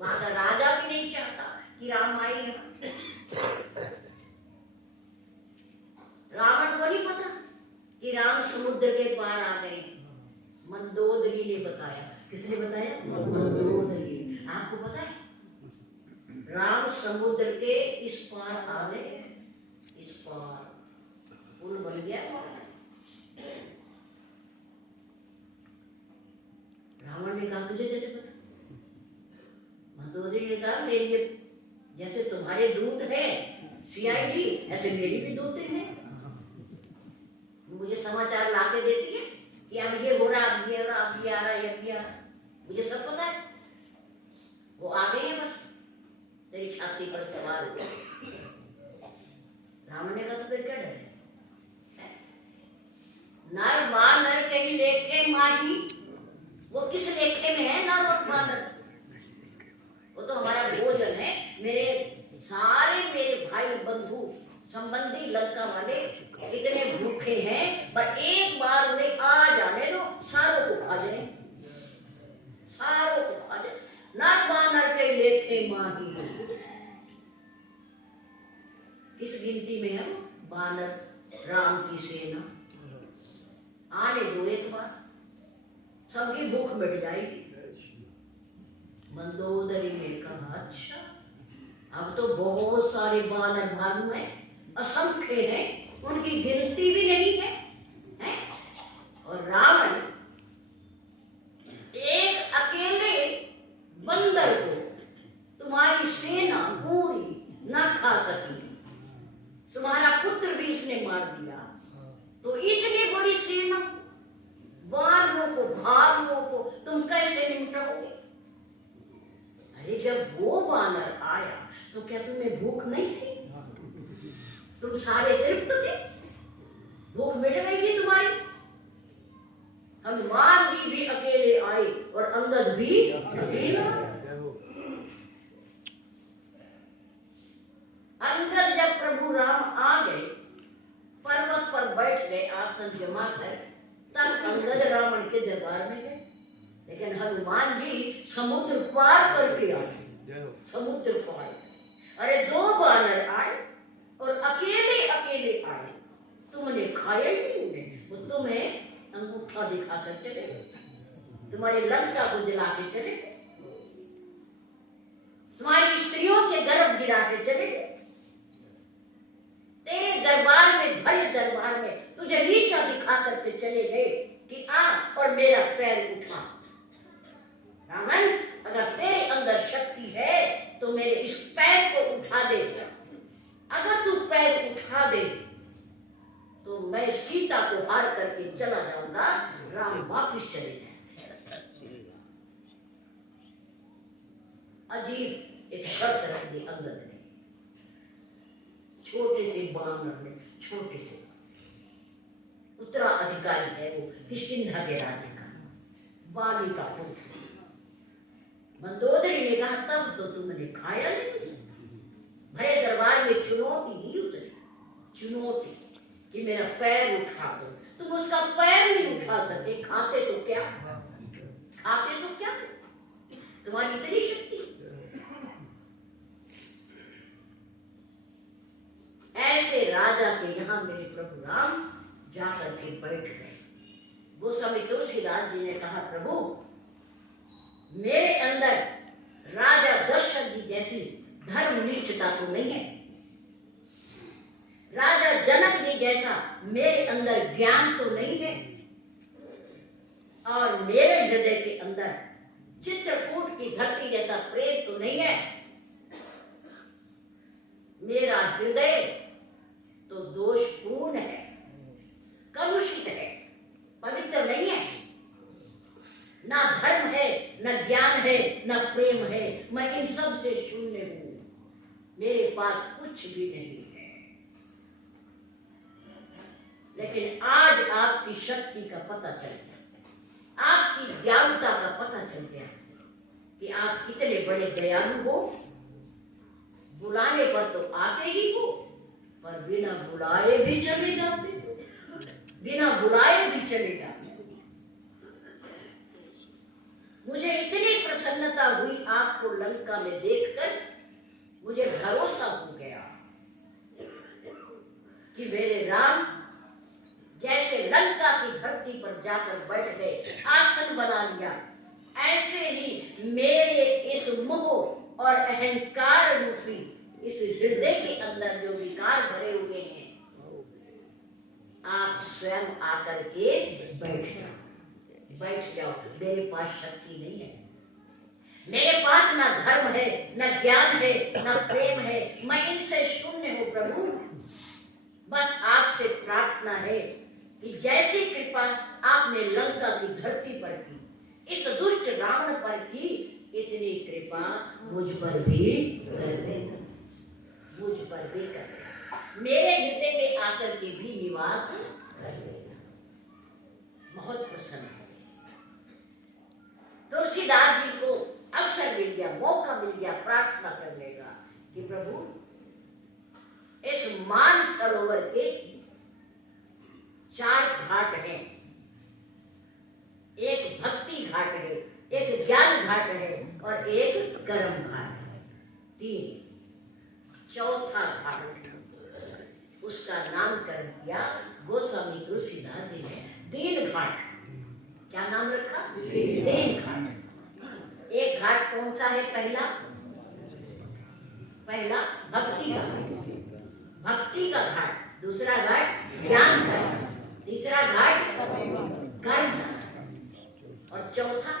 वहां का राजा भी नहीं चाहता कि राम आए यहाँ। रावण को नहीं पता कि राम समुद्र के पार आ गए। मंदोदरी ने बताया। किसने बताया? मंदोदरी। आपको पता है राम समुद्र के इस पार आ गए, इस पार पुल बन गया। रावण ने कहा, तुझे कैसे पता? मंदोदरी ने कहा, मेरे जैसे तुम्हारे दूत हैं सीआईडी, ऐसे मेरी भी दूत हैं, मुझे समाचार लाके देती है कि अब ये हो रहा, अब ये हो रहा, अब ये आ रहा, अब ये आ रहा, मुझे सब पता है। वो आ गई है, बस तेरी छाती पर सवार हो। रावण ने कहा, तो फिर क्या डर है? नर बानर के ही लेखे माही, वो किस लेखे में है नर और बानर? वो तो हमारा भोजन है। मेरे भाई बंधु संबंधी लंका वाले इतने भूखे हैं, पर एक बार उन्हें आ जाने दो, सारों को खा जाए, सारों को खा जाए। नर बानर के लेखे माही, किस गिनती में है? बानर राम की सेना। आने दो एक बार, सबकी भूख मिट जाएगी। मंदोदरी ने कहा, अच्छा अब तो बहुत सारे बानर मालूम है, असंख्य हैं, उनकी गिनती भी नहीं है, हैं? और रावण खा सकी, तुम्हारा पुत्र भी उसने मार दिया, तो इतनी बड़ी सेना, वानरों को, भालुओं को तुम कैसे निपटाओगे? अरे जब वो वानर आया तो क्या तुम्हें भूख नहीं थी? तुम सारे तृप्त थे, भूख मिट गई थी तुम्हारी। हनुमान जी भी अकेले आए और अंगद भी अकेला। अंगद जब प्रभु राम आ गए, पर्वत पर बैठ गए आसन जमा कर, तब अंगद रावण के दरबार में गए। लेकिन हनुमान जी समुद्र पार करके आए, समुद्र पार। अरे दो वानर आए और अकेले अकेले आए, तुमने खाया ही नहीं उन्हें, वो तुम्हें अंगूठा दिखाकर चले गए, तुम्हारी लंका को जला के चले गए, तुम्हारी स्त्रियों के गर्भ गिरा के चले गए, तेरे दरबार में, भरे दरबार में तुझे नीचा दिखा करके चले गए कि आ और मेरा पैर उठा। रावण, अगर तेरे अंदर शक्ति है तो मेरे इस पैर को उठा दे। अगर तू पैर उठा दे तो मैं सीता को हार करके चला जाऊंगा, राम वापिस चले जाएंगे। अजीब एक शर्त रख दी अंगद ने, छोटे से बानर ने, छोटे से उत्तराधिकारी है वो किष्किंधा के राज्य का, बाली का पुत्र। मंदोदरी ने कहा तब तो तुमने खाया नहीं कुछ। भरे दरबार में चुनौती दी उसने, चुनौती कि मेरा पैर उठा दो। तुम उसका पैर नहीं उठा सके, खाते तो क्या, खाते तो क्या, तुम्हारी इतनी शक्ति। ऐसे राजा के यहाँ मेरे प्रभु राम जाकर के बैठ गए। वो समय तुलसीदास जी ने कहा, प्रभु मेरे अंदर राजा दशरथ जी जैसी धर्मनिष्ठता तो नहीं है, राजा जनक जी जैसा मेरे अंदर ज्ञान तो नहीं है, और मेरे हृदय के अंदर चित्रकूट की धरती जैसा प्रेम तो नहीं है। मेरा हृदय तो दोषपूर्ण है, कलुषित है, पवित्र नहीं है, ना धर्म है, ना ज्ञान है, ना प्रेम है। मैं इन सब से शून्य हूं, मेरे पास कुछ भी नहीं है। लेकिन आज आपकी शक्ति का पता चल गया, आपकी ज्ञानता का पता चल गया कि आप कितने बड़े दयालु हो। बुलाने पर तो आते ही हो, पर बिना बुलाए भी चले जाते, बिना बुलाए भी चले जाते। मुझे इतनी प्रसन्नता हुई आपको लंका में देखकर, मुझे भरोसा हो गया कि मेरे राम जैसे लंका की धरती पर जाकर बैठ गए, आसन बना लिया, ऐसे ही मेरे इस मोह और अहंकार रूपी इस हृदय के अंदर जो विकार भरे हुए हैं, आप स्वयं आकर के बैठ जाओ, बैठ जाओ। मेरे पास शक्ति नहीं है, मेरे पास ना धर्म है, ना ज्ञान है, ना प्रेम है, मैं इनसे शून्य हूँ प्रभु। बस आपसे प्रार्थना है कि जैसी कृपा आपने लंका की धरती पर की, इस दुष्ट रावण पर की, इतनी कृपा मुझ पर भी कर देना, मुझ पर भी कर देना, मेरे हृदय में आकर के भी निवास कर देना। बहुत प्रसन्न है। तुलसीदास जी को अवसर मिल गया, मौका मिल गया प्रार्थना करने का कि प्रभु इस मान सरोवर के 4 घाट हैं, एक भक्ति घाट है, एक ज्ञान घाट है और एक कर्म घाट है, 3। चौथा घाट उसका नामकरण किया गोस्वामी तुलसीदास जी ने, दीन घाट। क्या नाम रखा? दीन घाट। एक घाट कौन सा है? पहला भक्ति का घाट, भक्ति का घाट। दूसरा घाट ज्ञान घाट, तीसरा घाट कर्म घाट, और चौथा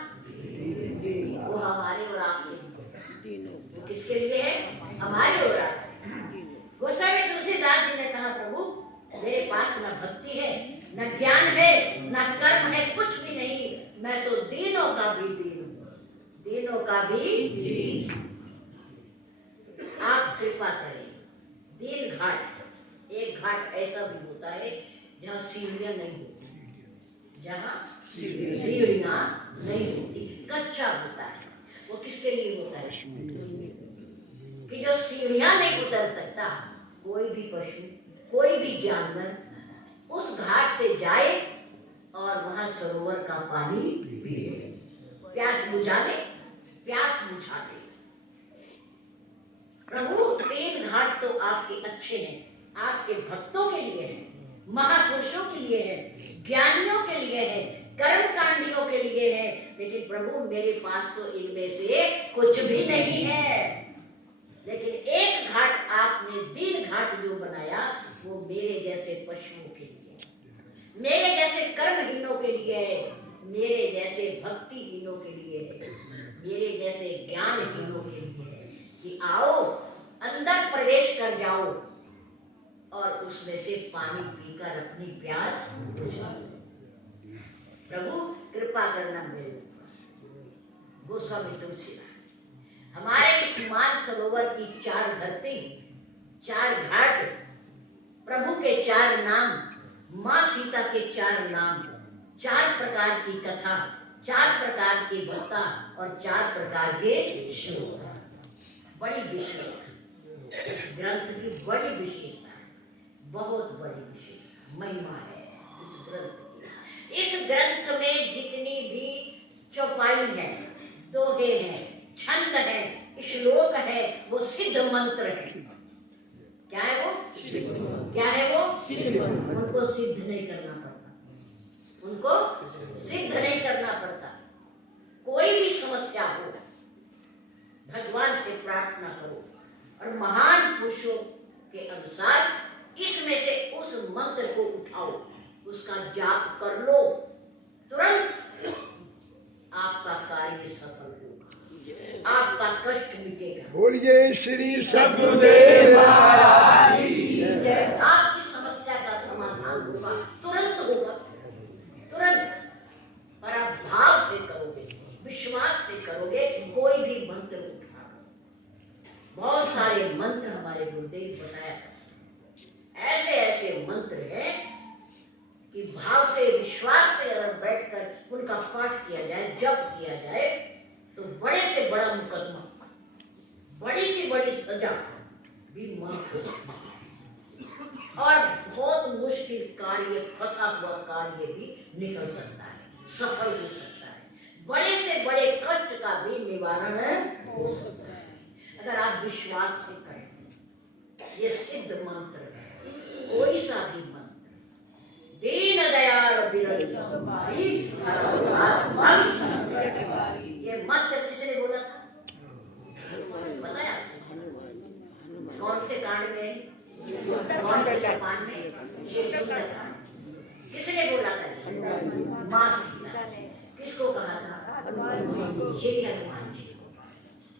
वो हमारे और आपके। वो किसके लिए है? हमारे और आपके। न भक्ति है, न ज्ञान है, न कर्म है, कुछ भी नहीं। मैं तो दीनों का भी दीन हूँ, दीनों का भी दीन। आप कृपा करें। दीन घाट, एक घाट ऐसा भी होता है जहाँ सीढ़ियां नहीं होती, जहाँ सीढ़ियां नहीं होती, कच्चा होता है। वो किसके लिए होता है? कि जो सीढ़ियां नहीं उतर सकता, कोई भी पशु, कोई भी जानवर उस घाट से जाए और वहां सरोवर का पानी पिए, प्यास बुझा ले, प्यास बुझा ले। प्रभु तीन घाट तो आपके अच्छे हैं, आपके भक्तों के लिए हैं, महापुरुषों के लिए है, ज्ञानियों के लिए है, कर्मकांडियों के लिए है। लेकिन प्रभु मेरे पास तो इनमें से कुछ भी नहीं है। लेकिन एक घाट आपने दीन घाट जो बनाया, वो मेरे जैसे पशुओं के लिए, मेरे जैसे कर्महीनों के लिए है, मेरे जैसे भक्तिहीनों के लिए है, मेरे जैसे ज्ञानहीनों के लिए है कि आओ अंदर प्रवेश कर जाओ और उसमें से पानी पीकर अपनी प्यास बुझाओ। प्रभु कृपा करना मेरे ऊपर। गोस्वामी तुलसीदास, हमारे इस मानसरोवर की चार धरती, चार घाट, प्रभु के चार नाम, माँ सीता के चार नाम, चार प्रकार की कथा, चार प्रकार की वक्ता और चार प्रकार के श्लोक। बड़ी विशेषता इस ग्रंथ की, बड़ी विशेषता है, बहुत बड़ी विशेषता महिमा है इस ग्रंथ की। इस ग्रंथ में जितनी भी चौपाई है, दोहे हैं, छंद है, श्लोक है, वो सिद्ध मंत्र है। क्या है वो? क्या है वो? उनको सिद्ध नहीं करना पड़ता, उनको सिद्ध नहीं करना पड़ता। कोई भी समस्या हो, भगवान से प्रार्थना करो और महान पुरुषों के अनुसार इसमें से उस मंत्र को उठाओ, उसका जाप कर लो, तुरंत आपका कार्य सफल होगा, आपका कष्ट मिटेगा। बोलिए श्री सद्गुरुदेव महाराज की जय। आपकी समस्या का समाधान होगा, तुरंत होगा, तुरंत। और आप भाव से करोगे, विश्वास से करोगे, कोई भी मंत्र उठा। बहुत सारे मंत्र हमारे गुरुदेव बताया, ऐसे ऐसे मंत्र हैं कि भाव से, विश्वास से अगर बैठकर उनका पाठ किया जाए, जप किया जाए, तो बड़े से बड़ा मुकदमा, बड़ी से बड़ी सजा भी माफ हो सकती है और बहुत मुश्किल कार्य, फंसा हुआ कार्य भी निकल सकता है, सफल हो सकता है, बड़े से बड़े कष्ट का भी निवारण हो सकता है अगर आप विश्वास से करें। ये सिद्ध मंत्र है, कोई सा भी मंत्र। दीन दयाल बिरल संभारी, मन संकट हारी। ये मंत्र किसने बोला था? बताया कौन से कांड में, कौन से कांड में? शिव सुंदर कांड। किसने बोला था? माँ सीता ने। किसको कहा था? श्री हनुमान जी को,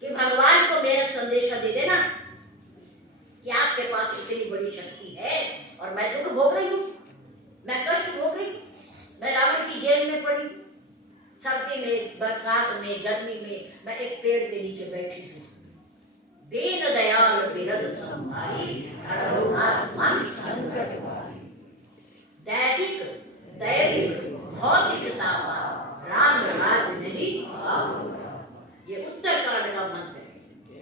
कि भगवान को मेरा संदेशा दे देना कि आपके पास इतनी बड़ी शक्ति है और मैं दुख भोग रही हूँ, मैं कष्ट भोग रही हूँ, मैं रावण की जेल में पड़ी, सर्दी में, बरसात में, गर्मी में मैं एक पेड़ के नीचे बैठी हूँ। दीन दयाल बिरद संभारी, हरहु नाथ मन संकट हारी। दैहिक, दैविक, भौतिक तापा, राम राज नहीं पाओ। ये उत्तरकांड का मंत्र है।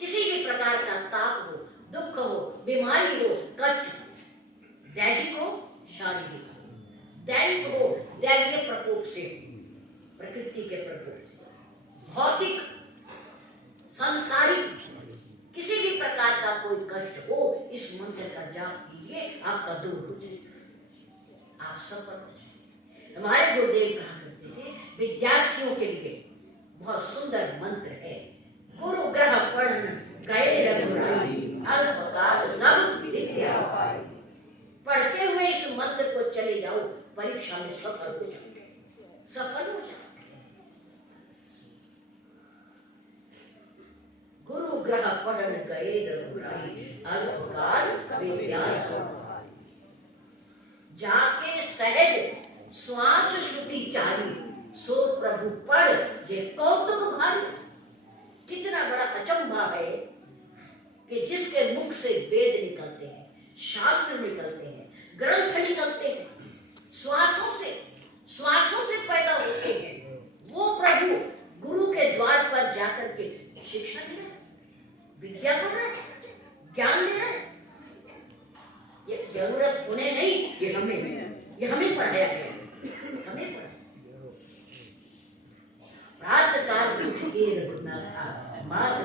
किसी भी प्रकार का ताप हो, दुख हो, बीमारी हो, कष्ट, दैहिक हो, शारीरिक हो, दैविक हो, दैवीय प्रकोप से, प्रकृति के प्रकोप से, भौतिक, सांसारिक, किसी भी प्रकार का कोई कष्ट हो, इस मंत्र का जाप कीजिए, आपका दूर हो जाएगा, आप सफल हो जाएंगे। हमारे गुरुदेव कहा करते थे, विद्यार्थियों के लिए बहुत सुंदर मंत्र है। गुरु ग्रह पढ़न गए रघुराई, अल्पकाल सब विद्या पाई। पढ़ते हुए इस मंत्र को चले जाओ, परीक्षा में सफल हो जाओगे, सफल हो जाओगे। गुरु ग्रह पढ़न गए रघुराई, अल्पकाल विद्या सब पाई। जाके सहज श्वास श्रुति चारी, सो प्रभु पढ़ ये कौतुक भारी। कितना बड़ा अचंभा है कि जिसके मुख से वेद निकलते हैं, शास्त्र निकलते हैं, ग्रंथ निकलते हैं, श्वासों से पैदा होते हैं, वो प्रभु गुरु के द्वार पर जाकर के शिक्षा दे रहे, विद्या पढ़ रहे, ज्ञान दे रहे। ये जरूरत उन्हें नहीं, ये हमें पढ़ाया गया, हमें पढ़ाया। प्रातः काल उठ के रघुनाथा, माता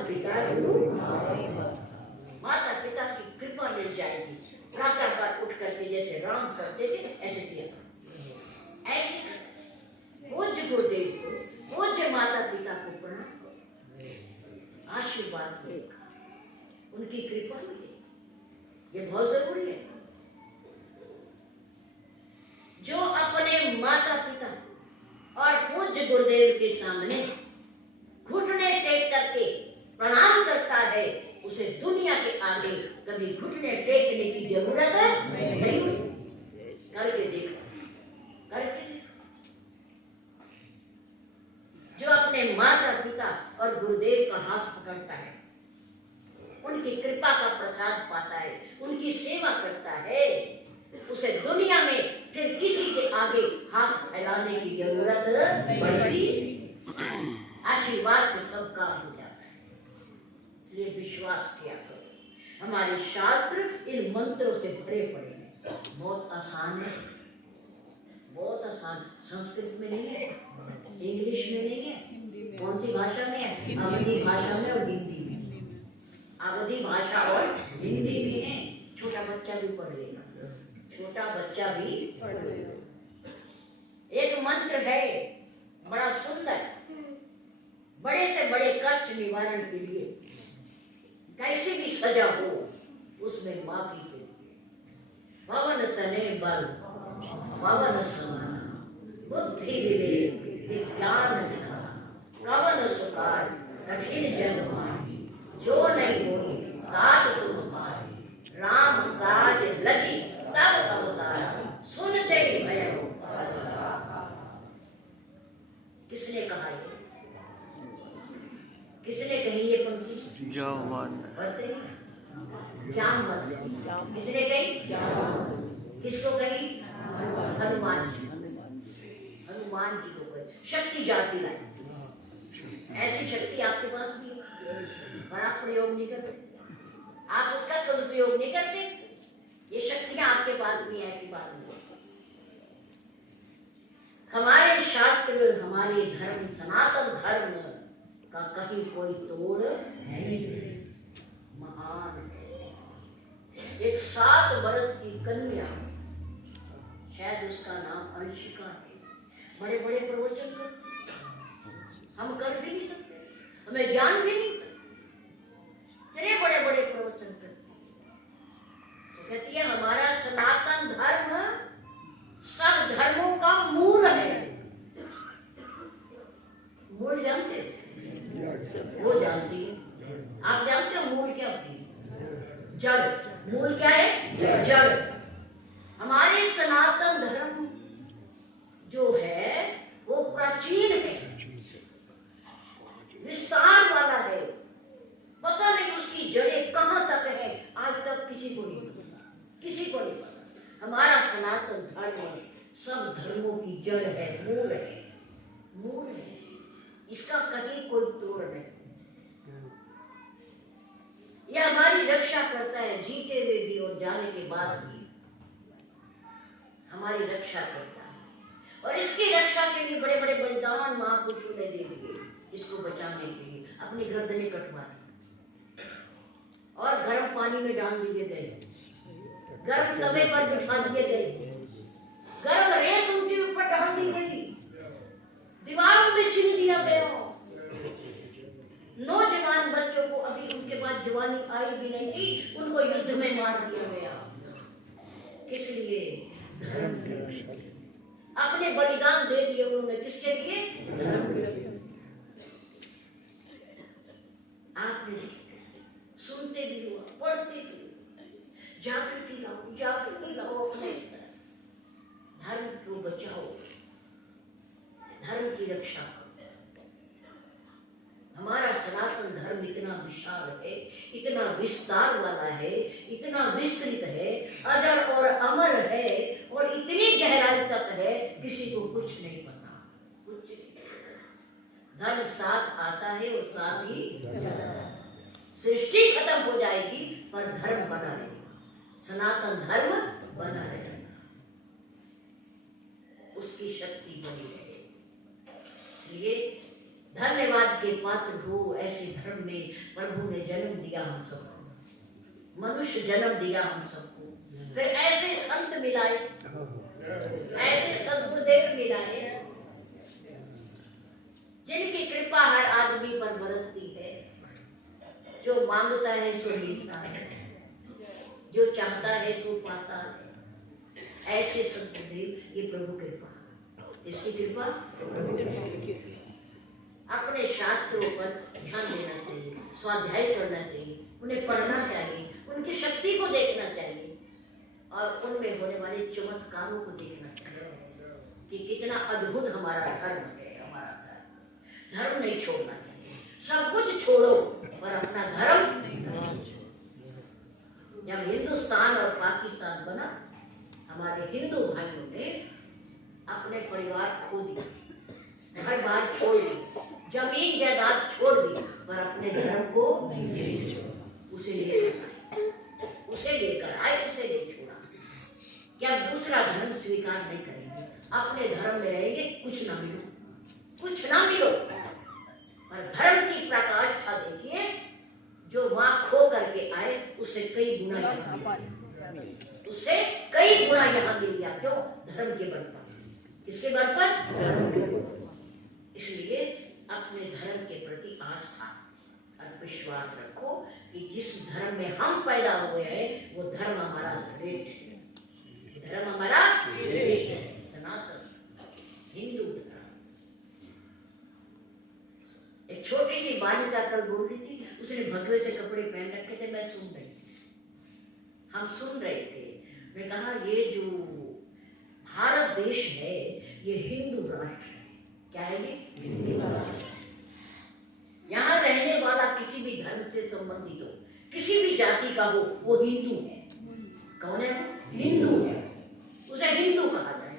पिता की कृपा मिल जाएगी। प्रातः काल उठ करके जैसे राम करते थे ऐसे किया करो, ऐसे पूज्य गुरुदेव को, पूज्य माता पिता को प्रणाम, आशीर्वाद लेगा, उनकी कृपा मिलेगी। ये बहुत जरूरी है। जो अपने माता पिता और पूज्य गुरुदेव के सामने घुटने टेक करके प्रणाम करता है, उसे दुनिया के आगे कभी घुटने टेकने की जरूरत नहीं होती। करके देखो, करके देखो। जो अपने माता पिता और गुरुदेव का हाथ पकड़ता है, उनकी कृपा का प्रसाद पाता है, उनकी सेवा करता है, उसे दुनिया में फिर किसी के आगे हाथ फैलाने की जरूरत पड़ती। आशीर्वाद से सब काम हो जाता है। इसलिए विश्वास किया करो। हमारे शास्त्र इन मंत्रों से भरे पड़े हैं। बहुत आसान है, बहुत आसान। संस्कृत में नहीं है, इंग्लिश में नहीं है, कौन सी भाषा में है? अवधी भाषा में और हिंदी में। अवधी भाषा और हिंदी में है। छोटा बच्चा भी पढ़ लेगा, छोटा बच्चा भी पढ़ लेगा। एक मंत्र है बड़ा सुंदर, बड़े से बड़े कष्ट निवारण के लिए, कैसी भी सजा हो उसमें माफी के लिए। पवन तने बल पवन समान, बुद्धि विवेक विज्ञान दिखा, कवन सुकार कठिन जग माही, जो नहीं होई तात तुम पाए, राम काज लगी तब अवतार, सुनते ही भय हो। किसने कहा ये? किसने कही ये पंक्ति? जामवंत। किसने कही? किसको कही? हनुमान जी। हनुमान जी को कही। शक्ति जाती लाई। ऐसी शक्ति आपके पास भी है, पर आप प्रयोग नहीं करते, आप उसका सदुपयोग नहीं करते। ये शक्तियां आपके पास भी ऐसी बात नहीं। हमारे शास्त्र, हमारे धर्म, सनातन धर्म का कहीं कोई तोड़ है नहीं, महान है। एक 7 वर्ष की कन्या, शायद उसका नाम अंशिका है, बड़े बड़े प्रवचन करती, हम कर भी नहीं सकते, हमें ज्ञान भी नहीं, इतने बड़े बड़े प्रवचन करती। तो कहती है हमारा सनातन धर्म सब धर्मों का मूल है। मूल जानते हैं? वो जानती है। आप जानते हो मूल क्या होती है? जड़। मूल क्या है? जड़। हमारे सनातन धर्म जो है वो प्राचीन है, विस्तार वाला है। पता नहीं उसकी जड़ें कहां तक है, आज तक किसी को नहीं पता, किसी को नहीं पता। हमारा सनातन धर्म सब धर्मों की जड़ है, मूल है, मूल है। इसका कहीं कोई तोड़ नहीं। यह हमारी रक्षा करता है, जीते हुए भी और जाने के बाद भी हमारी रक्षा करता है। और इसकी रक्षा के लिए बड़े बड़े बलिदान महापुरुषों ने दे दिए। इसको बचाने के लिए अपनी गर्दनें कटवा दी और गर्म पानी में डाल दिए गए, गर्म तवे पर बिठा दिए गए, गर्म रेत उनके ऊपर डाल दी गई, दीवारों में चिन दिया गया। नौजवान बच्चों को, अभी उनके पास जवानी आई भी नहीं थी, उनको युद्ध में मार दिया गया। किस लिए? धर्म के लिए। अपने बलिदान दे दिए उन्होंने, किसके लिए? धर्म के लिए। आपने सुनते भी हुआ, पढ़ते भी, जागृति लाओ अपने। धर्म को बचाओ, धर्म की रक्षा करो। हमारा सनातन धर्म इतना विशाल है, इतना विस्तार वाला है, इतना विस्तृत है, अजर और अमर है, और इतनी गहराई तक है, किसी को कुछ नहीं पता, कुछ नहीं। धर्म साथ आता है और साथ ही चला जाता है। सृष्टि खत्म हो जाएगी पर धर्म बना रहेगा, सनातन धर्म बना रहेगा, उसकी शक्ति बनी रहे। इसलिए धन्यवाद के पात्र हो ऐसे धर्म में प्रभु ने जन्म दिया हम सबको, मनुष्य जन्म दिया हम सबको, फिर ऐसे संत मिलाए, ऐसे सद्गुरुदेव मिलाए, जिनकी कृपा हर आदमी पर बरसती है। जो मांगता है सो मिलता है, जो चाहता है सो पाता है। ऐसे सद्गुरुदेव, ये प्रभु कृपा, इसकी कृपा। अपने शास्त्रों पर ध्यान देना चाहिए, स्वाध्याय करना चाहिए, उन्हें पढ़ना चाहिए, उनकी शक्ति को देखना चाहिए, और उनमें होने वाले चमत्कारों को देखना चाहिए कि कितना अद्भुत हमारा धर्म है। हमारा धर्म नहीं छोड़ना चाहिए, सब कुछ छोड़ो पर अपना धर्म नहीं छोड़ो। जब हिंदुस्तान और पाकिस्तान बना, हमारे हिंदू भाइयों ने अपने परिवार खो दिया, घर बार छोड़ दी, जमीन जायदाद छोड़ दी, पर अपने धर्म को नहीं छोड़ा। उसे लेकर आए, उसे नहीं छोड़ा। क्या दूसरा धर्म स्वीकार नहीं करेंगे, अपने धर्म में रहेंगे, कुछ ना मिलो, कुछ ना मिलो, पर धर्म की प्रकाष्ठा देखिए, जो वहां खो करके आए उससे कई गुना यहाँ मिल गया, उससे कई गुना यहाँ मिल गया। क्यों? धर्म के बल पर। किसके बल पर? धर्म के बल पर। इसलिए अपने धर्म के प्रति आस्था और विश्वास रखो कि जिस धर्म में हम पैदा हुए हैं वो धर्म हमारा श्रेष्ठ है, धर्म हमारा श्रेष्ठ है, सनातन हिंदू धर्म। एक छोटी सी बालिका कल बोलती थी, उसने भगवे से कपड़े पहन रखे थे, मैं सुन रही थी, हम सुन रहे थे। मैं कहा ये जो भारत देश है ये हिंदू राष्ट्र है। क्या है ये? हिंदू राष्ट्र। यहाँ रहने वाला किसी भी धर्म से संबंधित हो, किसी भी जाति का हो, वो हिंदू है। कौन है वो? हिंदू है, उसे हिंदू कहा जाए।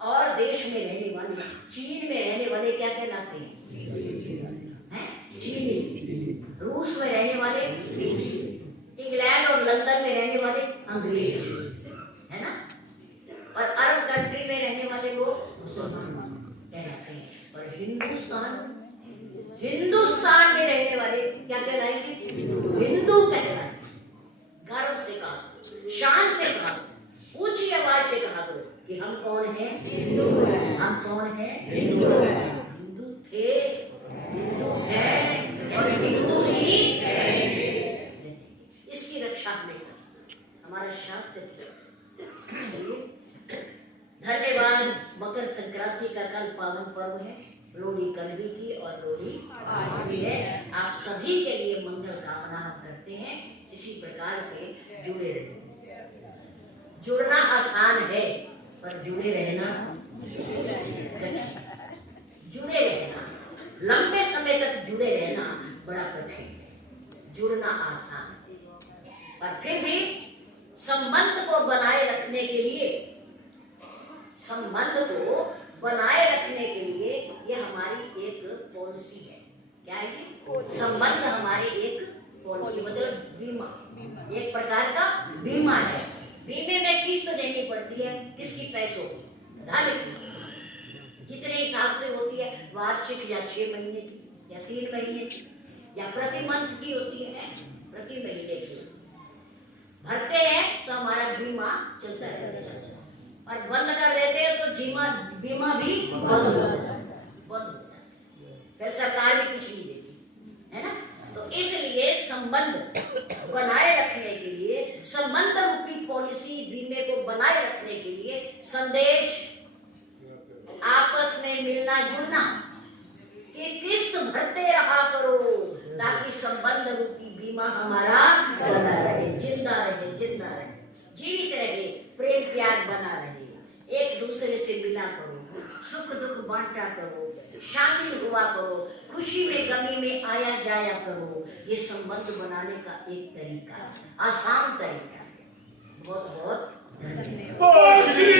और देश में रहने वाले, चीन में रहने वाले क्या कहलाते हैं? चीनी। रूस में रहने वाले रूसी, इंग्लैंड और लंदन में रहने वाले अंग्रेज, है ना? और अरब कंट्री में रहने वाले लोग मुसलमान कहलाते हैं। और हिंदुस्तान में रहने वाले क्या कहलाएंगे? हिंदू कहलाएंगे। गर्व से कहा, शान से कहा, ऊंची आवाज से कहा करो कि हम कौन हैं? हिंदू हैं। हम कौन हैं? हिंदू हैं। हिंदू थे, हिंदू हैं और हिंदू ही रहेंगे। इसकी रक्षा हमें करनी, हमारा शास्त्र इसलिए धन्यवाद। मकर संक्रांति का कल पावन पर्व है, लोहड़ी कल भी थी और लोहड़ी आज भी है। आप सभी के लिए मंगल कामना हम करते हैं। इसी प्रकार से जुड़े रहें। जुड़ना आसान है पर जुड़े रहना कठिन। जुड़े रहना, लंबे समय तक जुड़े रहना बड़ा कठिन है। जुड़ना आसान है पर फिर भी संबंध को बनाए रखने के लिए, संबंध को बनाए रखने के लिए ये हमारी एक पॉलिसी है। क्या है? संबंध हमारी एक पॉलिसी, मतलब बीमा, एक प्रकार का बीमा है। बीमे में किस्त देनी पड़ती है, किसकी? पैसों, धन की। जितने हिसाब से होती है, वार्षिक या 6 महीने की या 3 महीने की या प्रति मंथ की होती है, प्रति महीने की भरते हैं तो हमारा बीमा चलता रहता है। और बंद कर देते हैं तो बीमा भी बंद हो जाता है, फिर सरकार भी कुछ नहीं देती, है ना? तो इसलिए संबंध बनाए रखने के लिए, संबंध रूपी पॉलिसी बीमे को बनाए रखने के लिए संदेश, आपस में मिलना जुलना, कि किस्त भरते रहा करो ताकि संबंध रूपी बीमा हमारा बना रहे, जिंदा रहे, जीवित रहे, प्रेम प्यार बना रहे। एक दूसरे से मिला करो, सुख दुख बांटा करो, शामिल हुआ करो, खुशी में गमी में आया जाया करो। ये संबंध बनाने का एक तरीका, आसान तरीका है। बहुत बहुत धन्यवाद।